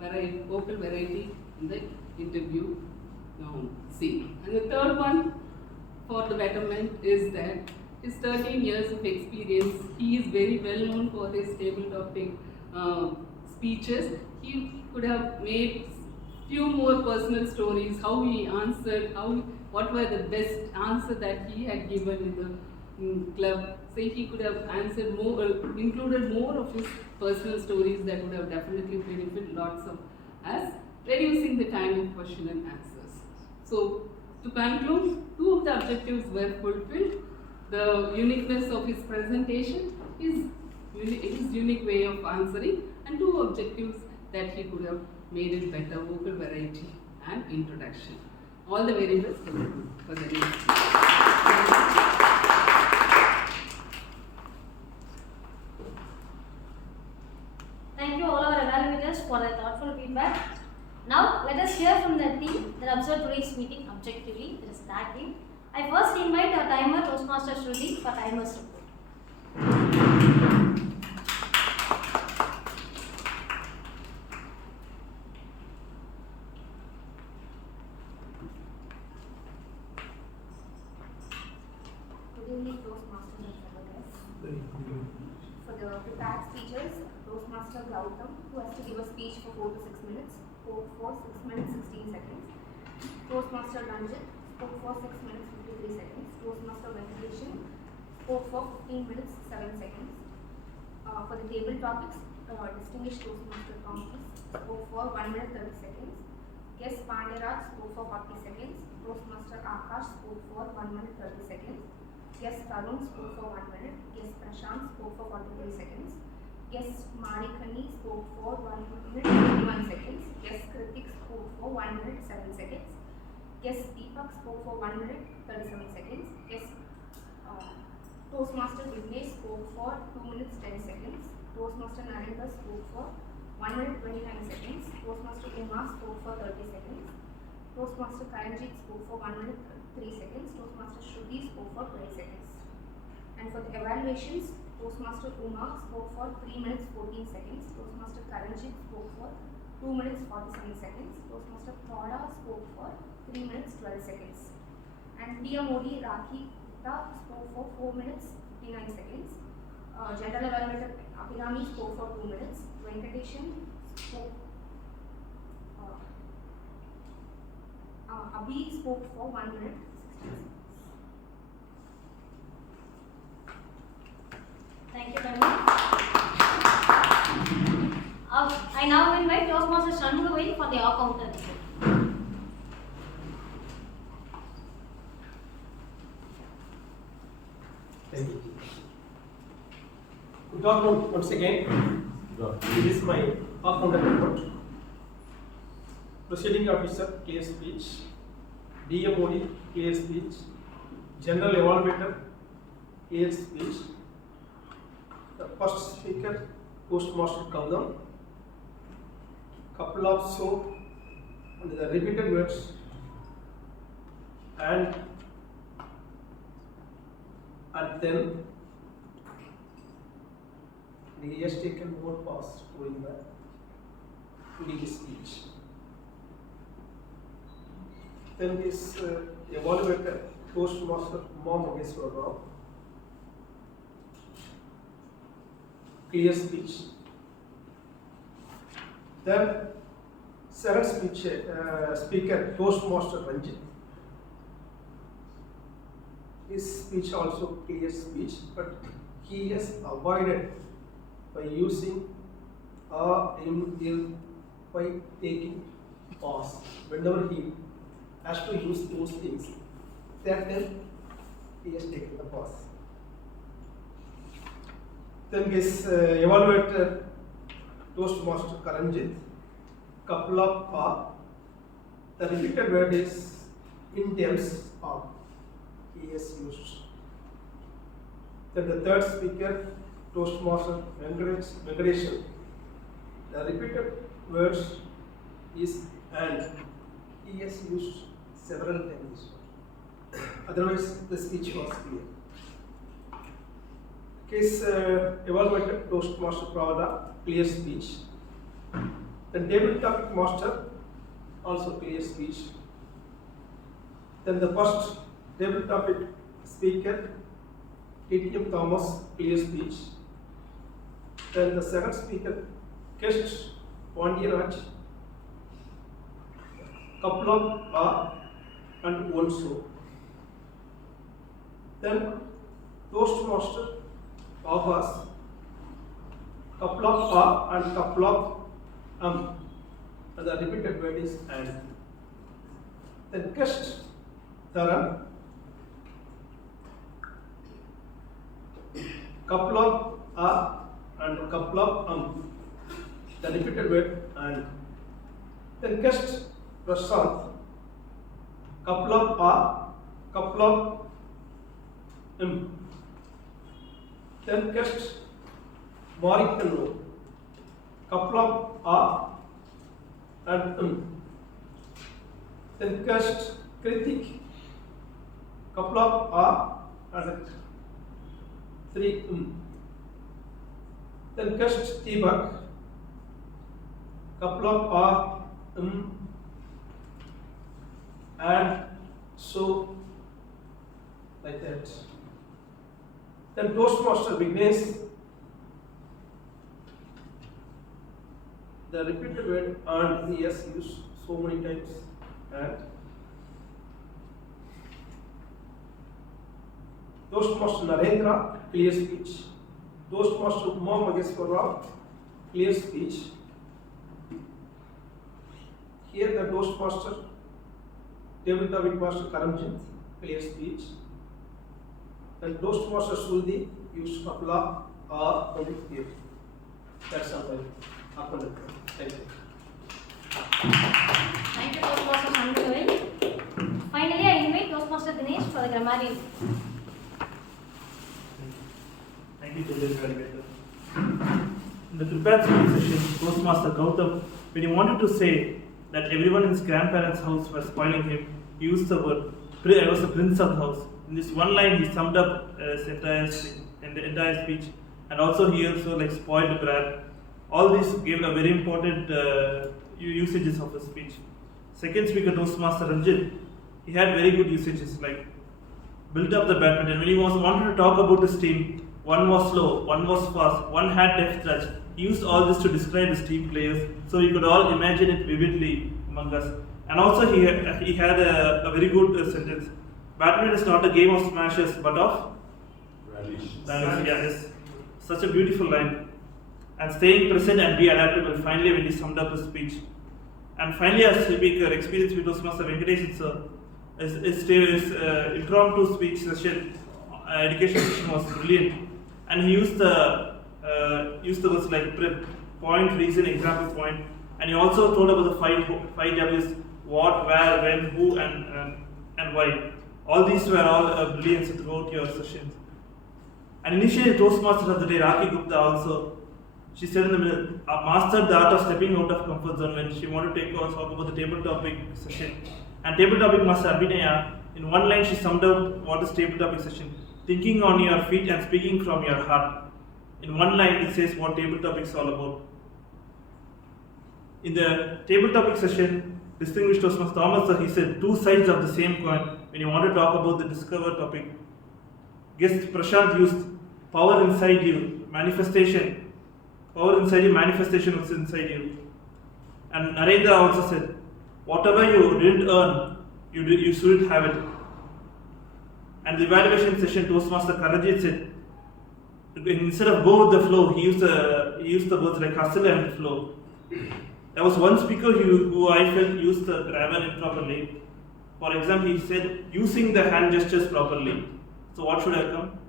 vocal variety in the interview scene. And the third one for the betterment is that his 13 years of experience, he is very well known for his table topic speeches. He could have made few more personal stories, how he answered, what were the best answer that he had given in the club. So he could have answered more, included more of his personal stories that would have definitely benefited lots of us, reducing the time of question and answers. So to conclude, two of the objectives were fulfilled. The uniqueness of his presentation, his unique way of answering, and two objectives that he could have made it better, vocal variety and introduction. All the very best for the next. observe today's meeting objectively. It is that way. I first invite our timer, Toastmaster Shruti, for timer's report. Good evening, Toastmasters and fellow guests. For the prepared speeches, Toastmaster Gautam, who has to give a speech for 4 to 6 minutes, spoke for 6 minutes 16 seconds. Toastmaster Ranjit spoke for 6 minutes 53 seconds. Toastmaster Venkatesh spoke for 15 minutes 7 seconds. For the table topics, distinguished Toastmaster Thomas spoke for 1 minute 30 seconds. Guest Pandiraj spoke for 40 seconds. Toastmaster Akash spoke for 1 minute 30 seconds. Guest Tarun spoke for 1 minute. Guest Prashant spoke for 43 seconds. Guest Marikani spoke for 1 minute 51 seconds. Guest Kritik spoke for 1 minute 7 seconds. Guest Deepak spoke for 1 minute 37 seconds. Guest Toastmaster Vignesh spoke for 2 minutes 10 seconds. Toastmaster Narendra spoke for 1 minute 29 seconds. Toastmaster Uma spoke for 30 seconds. Toastmaster Karanjit spoke for 1 minute 3 seconds. Toastmaster Shruti spoke for 20 seconds. And for the evaluations, Toastmaster Uma spoke for 3 minutes 14 seconds. Toastmaster Karanjit spoke for 2 minutes 47 seconds. Toastmaster Thoda spoke for 3 minutes 12 seconds. And Dear Modi Rakhi Gupta spoke for 4 minutes 59 seconds. General Evaluator Abhirami spoke for 2 minutes. Venkateshan spoke. Abhi spoke for 1 minute 16 seconds. Thank you very much. I now invite Toastmaster Shanmugavel for the counter report. Thank you. Good afternoon once again. This is my counter report. Proceeding officer, clear speech. DMOD, clear speech. General evaluator, clear speech. The first speaker, Toastmaster Gautam. Couple of soap and the repeated words and then he has taken more pause during the speech. Then this evaluator, Toastmaster Mahmogeswar Rao, clear speech. Then second speaker, Toastmaster Ranjit. His speech also clear speech, but he has avoided by using by taking pause. Whenever he has to use those things, that time he has taken the pause. Then his evaluator, Toastmaster Karanjit, couple of the repeated word is in terms of he has used. Then the third speaker, Toastmaster Venkatesh, the repeated words is and he has used several times. Otherwise, the speech was clear. Case evaluated Toastmaster Pravada, clear speech. Then table topic master, also clear speech. Then the first table topic speaker, TTM Thomas, clear speech. Then the second speaker, guest Pandiyaraj, couple of and one so. Then Toastmaster Abbas, couple of and couple of and the repeated word is and. Then guest Taran, couple of and couple of the repeated word and. Then guest Prashant, couple of couple of then guest Marikano, couple of and then Kast, Kritik, couple of A, and 3 Then Kast, Tibak, couple of A, and so like that. Then Toastmaster Vignesh, the repeated word and he has used so many times, and Toastmaster Narendra, clear speech. Toastmaster Uma Mageswara, clear speech. Here the Toastmaster, Table Topic Master Karamjit, clear speech. And Toastmaster Suldi used Kapla or only here. That's all right. Thank you. Thank you, Toastmaster Shanmugai. Finally, I invite Toastmaster Dinesh for the grammarian. Thank you, Judge. In the prepared speech session, Toastmaster Gautam, when he wanted to say that everyone in his grandparents' house was spoiling him, he used the word, I was the prince of the house. In this one line, he summed up his entire speech, and also he also like spoiled brat. All these gave a very important usages of the speech. Second speaker, Toastmaster Ranjit, he had very good usages like built up the badminton. When he wanted to talk about his team, one was slow, one was fast, one had deft touch. He used all this to describe his team players, so we could all imagine it vividly among us. And also he had a very good sentence. Badminton is not a game of smashes, but of rallies. Yes, such a beautiful line. And staying present and be adaptable. Finally, when he summed up his speech. And finally, as speaker, experienced with Toastmaster Venkatesh sir, his impromptu speech session, education session was brilliant. And he used the words like point, reason, example, point. And he also told about the five W's: what, where, when, who, and why. All these were all brilliant throughout your sessions. And initially, Toastmaster of the day, Rakhi Gupta also, she said in the middle, mastered the art of stepping out of comfort zone when she wanted to talk about the table topic session. And table topic master Abhinaya, in one line she summed up what is table topic session: thinking on your feet and speaking from your heart. In one line it says what table topic is all about. In the table topic session, distinguished Toastmaster Thomas sir, he said two sides of the same coin when you want to talk about the discover topic. Guest Prashant used power inside you, manifestation. Power inside you, manifestation was inside you. And Narendra also said, whatever you didn't earn, you shouldn't have it. And the evaluation session, Toastmaster Karanjit said, instead of go with the flow, he used the words like hustle and flow. There was one speaker who I felt used the grammar improperly. For example, he said, using the hand gestures properly. So what should I come?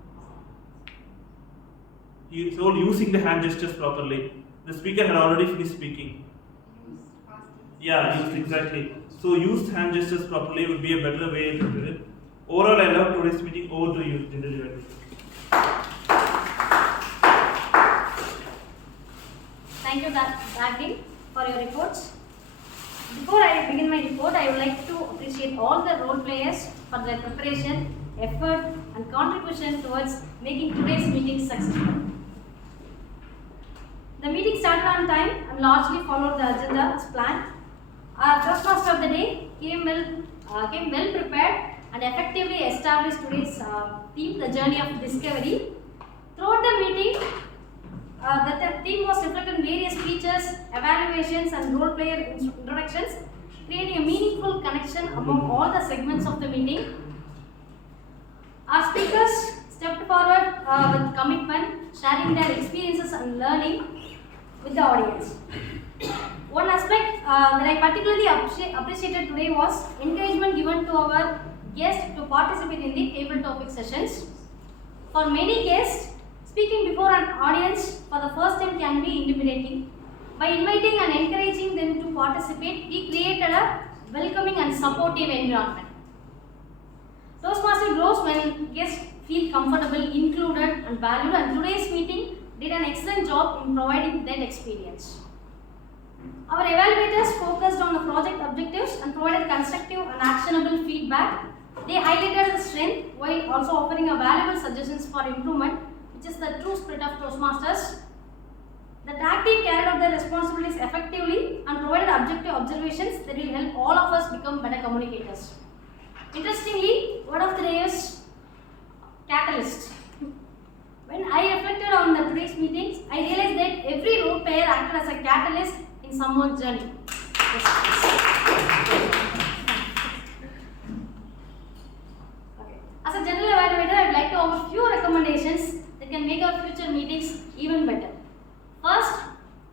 He told using the hand gestures properly. The speaker had already finished speaking. Yeah, used exactly. So used hand gestures properly would be a better way to do it. Overall, I love today's meeting. Over to you, General Development. Thank you, Dagin, for your reports. Before I begin my report, I would like to appreciate all the role players for their preparation, effort, and contribution towards making today's meeting successful. The meeting started on time and largely followed the agenda as planned. Our Toastmaster of the day came well prepared and effectively established today's theme, the journey of discovery. Throughout the meeting, the theme was reflected in various features, evaluations, and role player introductions, creating a meaningful connection among all the segments of the meeting. Our speakers stepped forward with commitment, sharing their experiences and learning with the audience. One aspect that I particularly appreciated today was encouragement given to our guests to participate in the table topic sessions. For many guests, speaking before an audience for the first time can be intimidating. By inviting and encouraging them to participate, we created a welcoming and supportive environment. Toastmaster grows when guests feel comfortable, included, and valued, and today's meeting did an excellent job in providing that experience. Our evaluators focused on the project objectives and provided constructive and actionable feedback. They highlighted the strength while also offering a valuable suggestions for improvement, which is the true spirit of Toastmasters. The tag team carried out their responsibilities effectively and provided objective observations that will help all of us become better communicators. Interestingly, word of the day is catalyst. When I reflected on the today's meetings, I realized that every role player acted as a catalyst in someone's journey. Okay. As a general evaluator, I would like to offer few recommendations that can make our future meetings even better. First,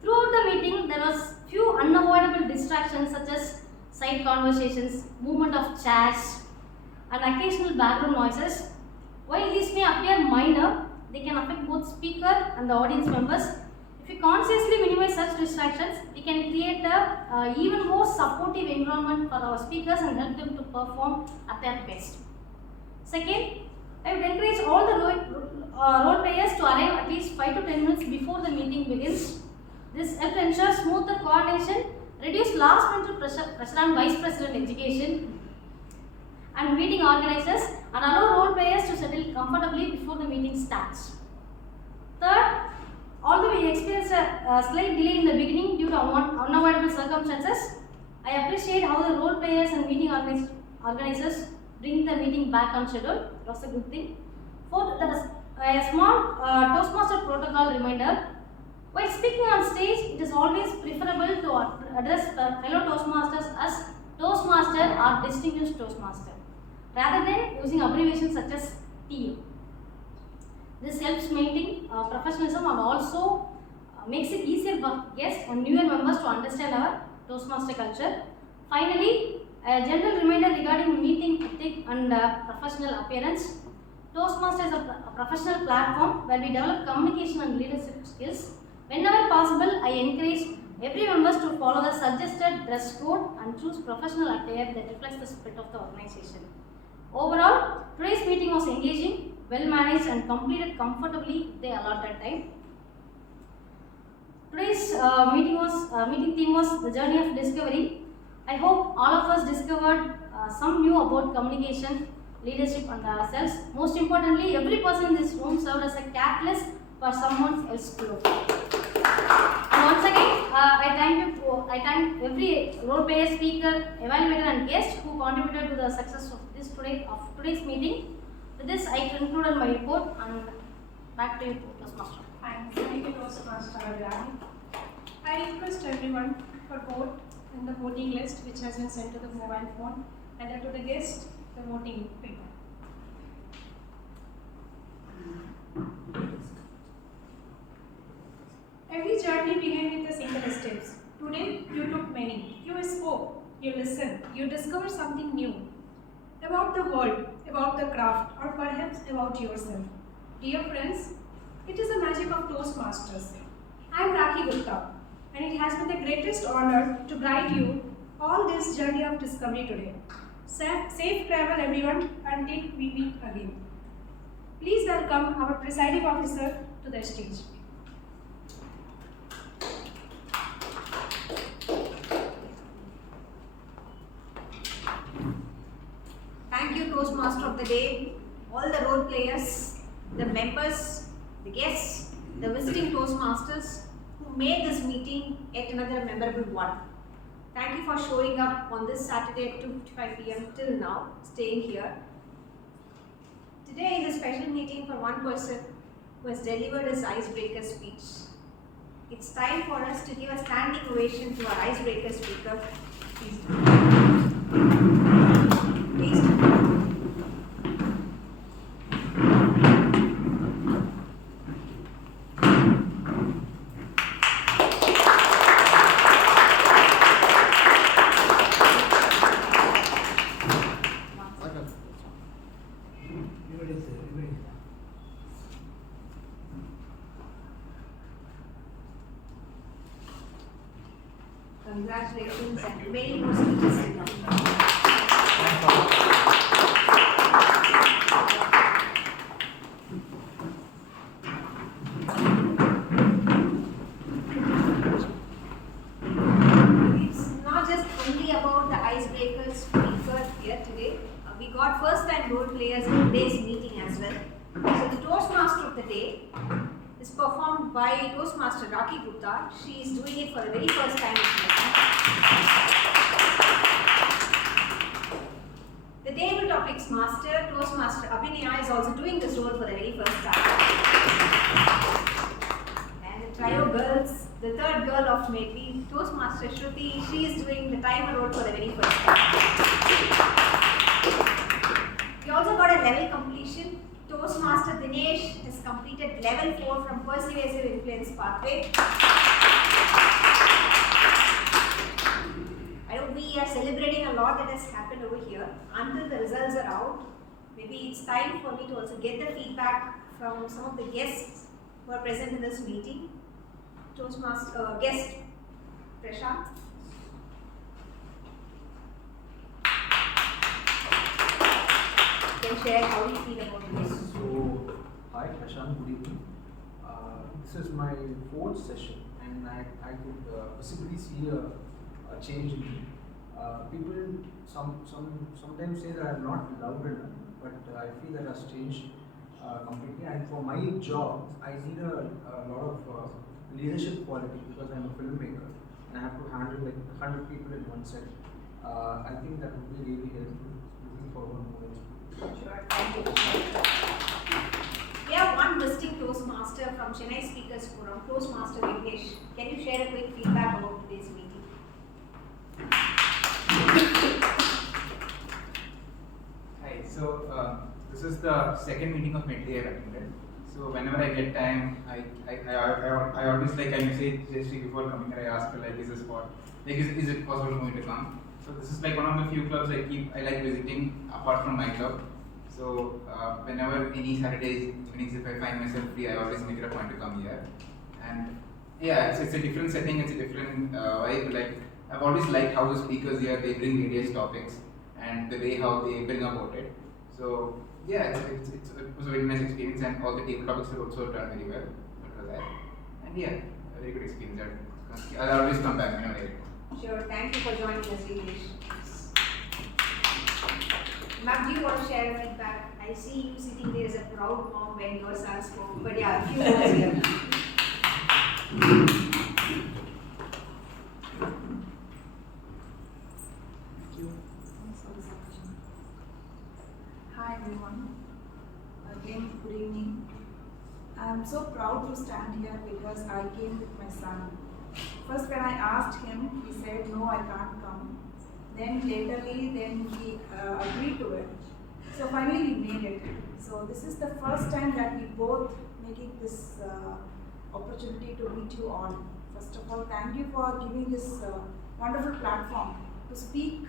throughout the meeting, there was few unavoidable distractions such as side conversations, movement of chairs, and occasional background noises. While these may appear minor, they can affect both speaker and the audience members. If we consciously minimize such distractions, we can create a even more supportive environment for our speakers and help them to perform at their best. Second, I would encourage all the role players to arrive at least 5 to 10 minutes before the meeting begins. This helps ensure smoother coordination, reduce last minute pressure on Vice President Education and meeting organizers, and allow role players to settle comfortably before the meeting starts. Third, although we experienced a slight delay in the beginning due to unavoidable circumstances, I appreciate how the role players and meeting organizers bring the meeting back on schedule. That's a good thing. Fourth, a small Toastmaster protocol reminder. While speaking on stage, it is always preferable to address fellow Toastmasters as Toastmaster or Distinguished Toastmaster, rather than using abbreviations such as TU. This helps maintain professionalism and also makes it easier for guests and newer members to understand our Toastmaster culture. Finally, a general reminder regarding meeting ethic and professional appearance. Toastmaster is a professional platform where we develop communication and leadership skills. Whenever possible, I encourage every member to follow the suggested dress code and choose professional attire that reflects the spirit of the organization. Overall, today's meeting was engaging, well managed, and completed comfortably with the allotted time. Today's meeting theme was the journey of discovery. I hope all of us discovered some new about communication, leadership, and ourselves. Most importantly, every person in this room served as a catalyst for someone else's growth. And once again, I thank every role player, speaker, evaluator, and guest who contributed to the success of today's meeting. With this, I concluded my report, and back to you, Toastmaster. Thank you, Toastmaster Rani. I request everyone for vote in the voting list which has been sent to the mobile phone, and to the guest the voting paper. Every journey began with a single steps. Today, you took many. You spoke, you listened, you discovered something new about the world, about the craft, or perhaps about yourself. Dear friends, it is the magic of Toastmasters. I am Rakhi Gupta, and it has been the greatest honor to guide you all this journey of discovery today. Safe travel, everyone, until we meet again. Please welcome our presiding officer to the stage. Thank you, Toastmaster of the Day, all the role players, the members, the guests, the visiting Toastmasters who made this meeting yet another memorable one. Thank you for showing up on this Saturday at 2:55 p.m. till now, staying here. Today is a special meeting for one person who has delivered his icebreaker speech. It's time for us to give a standing ovation to our icebreaker speaker. Please. Congratulations and many more speeches to come. got first-time role players in today's meeting as well. So the Toastmaster of the day is performed by Toastmaster Raki Gupta. She is doing it for the very first time. The table topics master, Toastmaster Abhinaya, is also doing this role for the very first time. And the trio girls, the third girl of Medley, Toastmaster Shruti, she is doing the timer role for the very first time. We also got a level completion. Toastmaster Dinesh has completed level 4 from Persuasive Influence Pathway. I know we are celebrating a lot that has happened over here. Until the results are out, maybe it's time for me to also get the feedback from some of the guests who are present in this meeting. Toastmaster guest Prashant. Can share how you feel about this. So, hi Prashant, good evening. This is my 4th session and I could visibly see a change in me. People sometimes say that I'm not loud enough, but I feel that has changed completely. And for my job, I need a lot of leadership quality because I'm a filmmaker and I have to handle like 100 people in one set. I think that would be really helpful. Looking forward to this. Sure, thank you. We have one visiting Toastmaster from Chennai Speakers Forum, Toastmaster Vignesh. Can you share a quick feedback about today's meeting? Hi, so this is the second meeting of Medley I've attended. So whenever I get time, I always like I message Jayashree before coming here. I ask her like, is this what? Like, is it possible for me to come? So this is like one of the few clubs I like visiting apart from my club. So whenever any Saturdays evenings if I find myself free, I always make it a point to come here. And yeah, it's a different setting, it's a different vibe. Like I've always liked how the speakers here they bring various topics and the way how they bring about it. So yeah, it was a very nice experience and all the table topics were also done very well. And yeah, a very good experience. I'll always come back whenever I get. Sure, thank you for joining us, Vignesh. Ma'am, do you want to share feedback? I see you sitting there as a proud mom when your son spoke, but yeah, a few words here. Thank you. Hi everyone. Again, good evening. I'm so proud to stand here because I came with my son. First when I asked him, he said, no, I can't come. Then laterly, he agreed to it. So finally we made it. So this is the first time that we both making this opportunity to meet you all. First of all, thank you for giving this wonderful platform to speak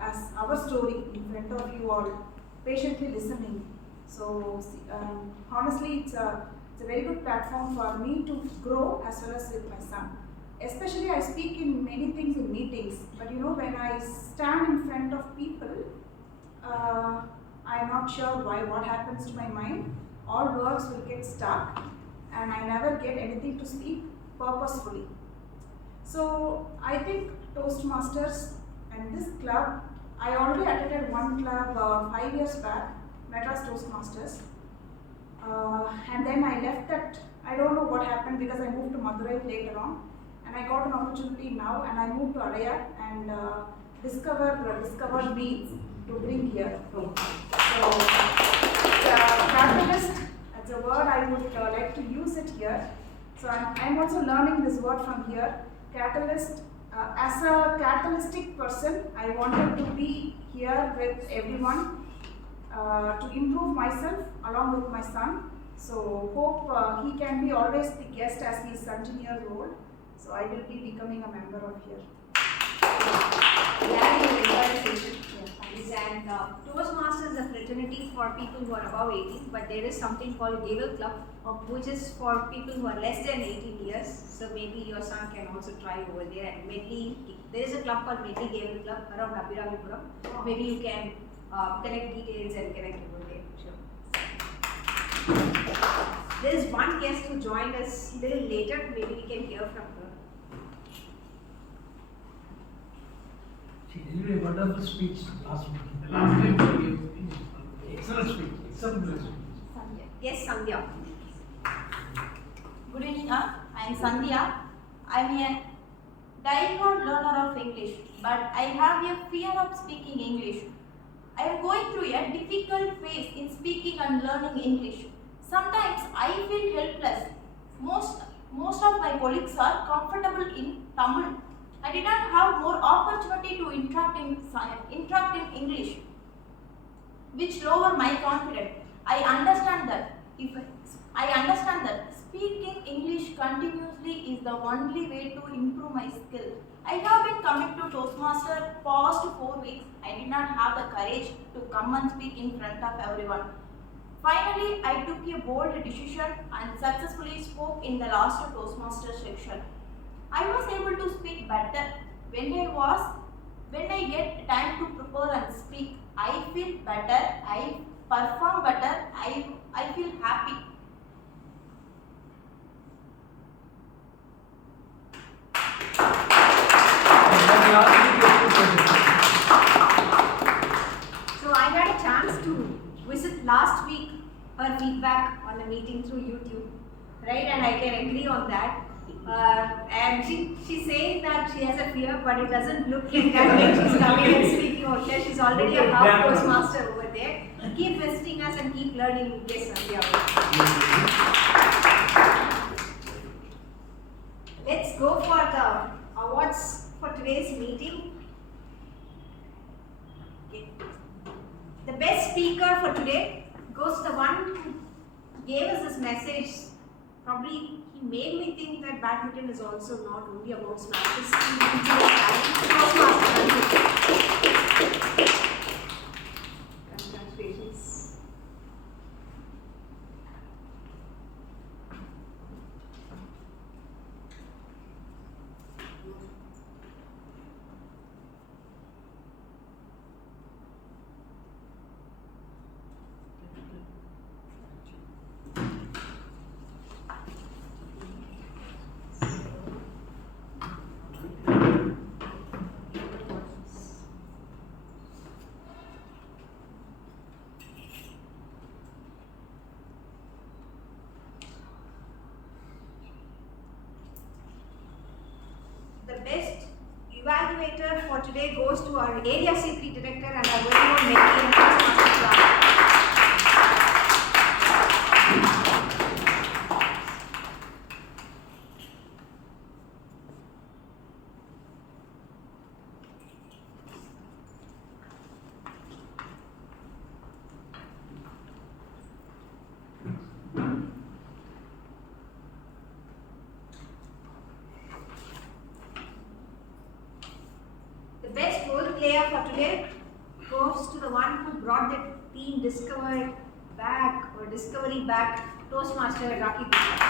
as our story in front of you all, patiently listening. So honestly, it's a very good platform for me to grow as well as with my son. Especially I speak in many things in meetings, but you know when I stand in front of people, I'm not sure what happens to my mind. All words will get stuck and I never get anything to speak purposefully. So I think Toastmasters and this club, I already attended one club 5 years back, Madras Toastmasters. And then I left that, I don't know what happened because I moved to Madurai later on. And I got an opportunity now and I moved to Adaya and discovered me to bring here. So, catalyst, that's a word I would like to use it here. So I'm also learning this word from here. Catalyst, as a catalytic person, I wanted to be here with everyone to improve myself along with my son. So hope he can be always the guest as he is 17 years old. So I will be becoming a member of here. Glad you enjoyed the session. And Toastmasters is a fraternity for people who are above 18, but there is something called Gavel Club, which is for people who are less than 18 years. So maybe your son can also try over there at Medley. There is a club called Medley Gavel Club around Abhiramipuram. Maybe you can connect details and connect over there. Sure. There is one guest who joined us a little later. Maybe we can hear from her. She delivered a wonderful speech last week. The last time she gave speech. Excellent speech. Excellent speech. Yes, Sandhya. Good evening, I am Sandhya. I am a die-hard learner of English, but I have a fear of speaking English. I am going through a difficult phase in speaking and learning English. Sometimes I feel helpless. Most of my colleagues are comfortable in Tamil. I did not have more opportunity to interact in English, which lower my confidence. I understand that speaking English continuously is the only way to improve my skill. I have been coming to Toastmasters past 4 weeks. I did not have the courage to come and speak in front of everyone. Finally, I took a bold decision and successfully spoke in the last Toastmasters section. I was able to speak better when I get time to prepare and speak. I feel better, I perform better, I feel happy. So I had a chance to visit last week her feedback on the meeting through YouTube, right? And I can agree on that. And she's saying that she has a fear, but it doesn't look like that when she's coming and speaking out there. She's already a half Toastmaster over there. Keep visiting us and keep learning. Yes, Sandhya. Let's go for the awards for today's meeting. Okay. The best speaker for today goes to the one who gave us this message. Probably he made me think that badminton is also not only about smashes. Congratulations. The best evaluator for today goes to our Area C3 Director and our very own Medley and Toastmasters class. The best role player for today goes to the one who brought the team discovery back, Toastmaster Rocky Gupta.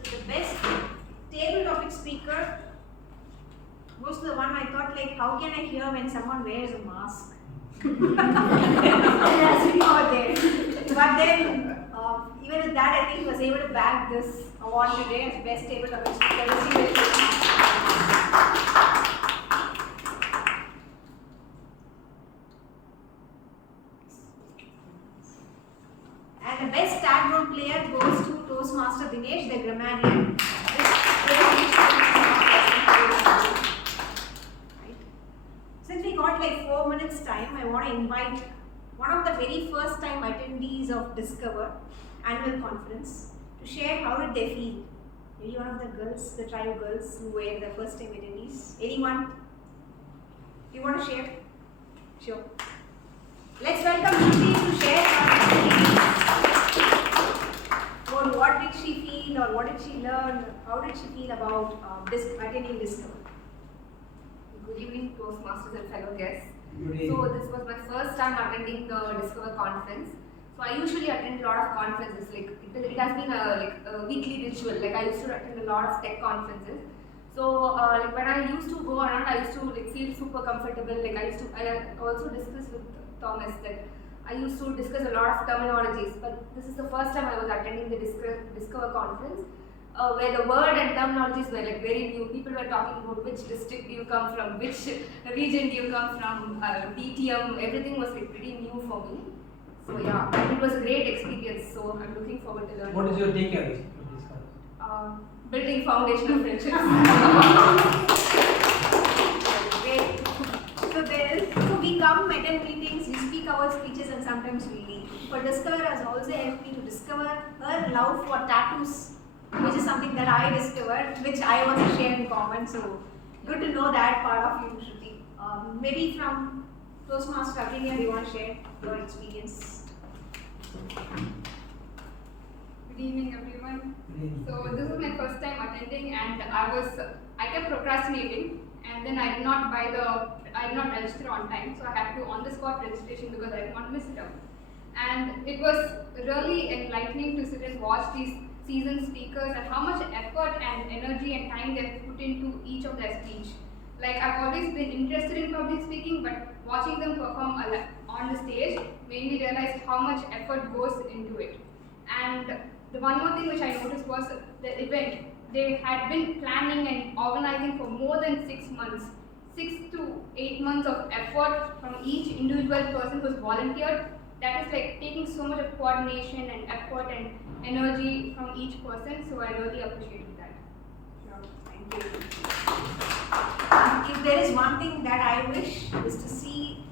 So the best table topic speaker goes to the one I thought, like, how can I hear when someone wears a mask? As we know there. But then, even with that, I think he was able to bag this award today as best table topic speaker. And the best tag role player goes to Toastmaster Dinesh, the grammarian. Since we got like 4 minutes time, I want to invite one of the very first time attendees of Discover annual conference to share how did they feel. Maybe one of the girls, the trio girls who were the first time attendees. Anyone? You want to share? Sure. Let's welcome Lucy to share her experience. What did she feel? feel, or what did she learn? How did she feel about attending Discover? Good evening, Toastmasters and fellow guests. Good evening. So this was my first time attending the Discover conference. So I usually attend a lot of conferences. Like it has been a weekly ritual. Like I used to attend a lot of tech conferences. So like when I used to go around, I used to like feel super comfortable. Like I also discussed with Thomas that I used to discuss a lot of terminologies. But this is the first time I was attending the Discover conference. Where the word and terminologies were like very new. People were talking about which district do you come from, which region do you come from, BTM, everything was like pretty new for me. So yeah, it was a great experience. So I'm looking forward to learning. What is your takeaway from this conference? Building foundation of friendships. Great. So we come, attend meetings, we speak our speeches, and sometimes we leave. But Discover has also helped me to discover her love for tattoos, which is something that I discovered, which I also share in common. So good to know that part of you, Shruti. Maybe from Toastmaster Aprilia, do you want to share your experience? Good evening, everyone. So this is my first time attending, and I kept procrastinating, and then I did not register on time, so I had to do on-the-spot registration because I didn't want to miss it out. And it was really enlightening to sit and watch these seasoned speakers and how much effort and energy and time they have put into each of their speech. Like I've always been interested in public speaking, but watching them perform on the stage made me realize how much effort goes into it. And the one more thing which I noticed was the event. They had been planning and organizing for more than 6 months. 6 to 8 months of effort from each individual person who's volunteered. That is like taking so much of coordination and effort and energy from each person. So I really appreciated that. Sure, thank you. If there is one thing that I wish is to see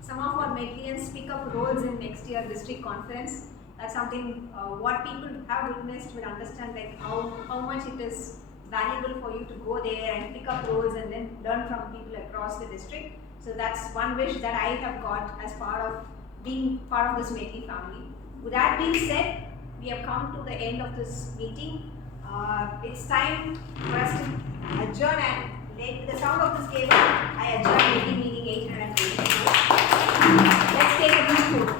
some of our Medleyians pick up roles in next year district conference. That's something what people have witnessed will understand, like how much it is valuable for you to go there and pick up roles and then learn from people across the district. So that's one wish that I have got as part of being part of this Medley family. With that being said, we have come to the end of this meeting. It's time for us to adjourn, and with the sound of this gavel, I adjourn Medley meeting 884. Let's take a brief photo.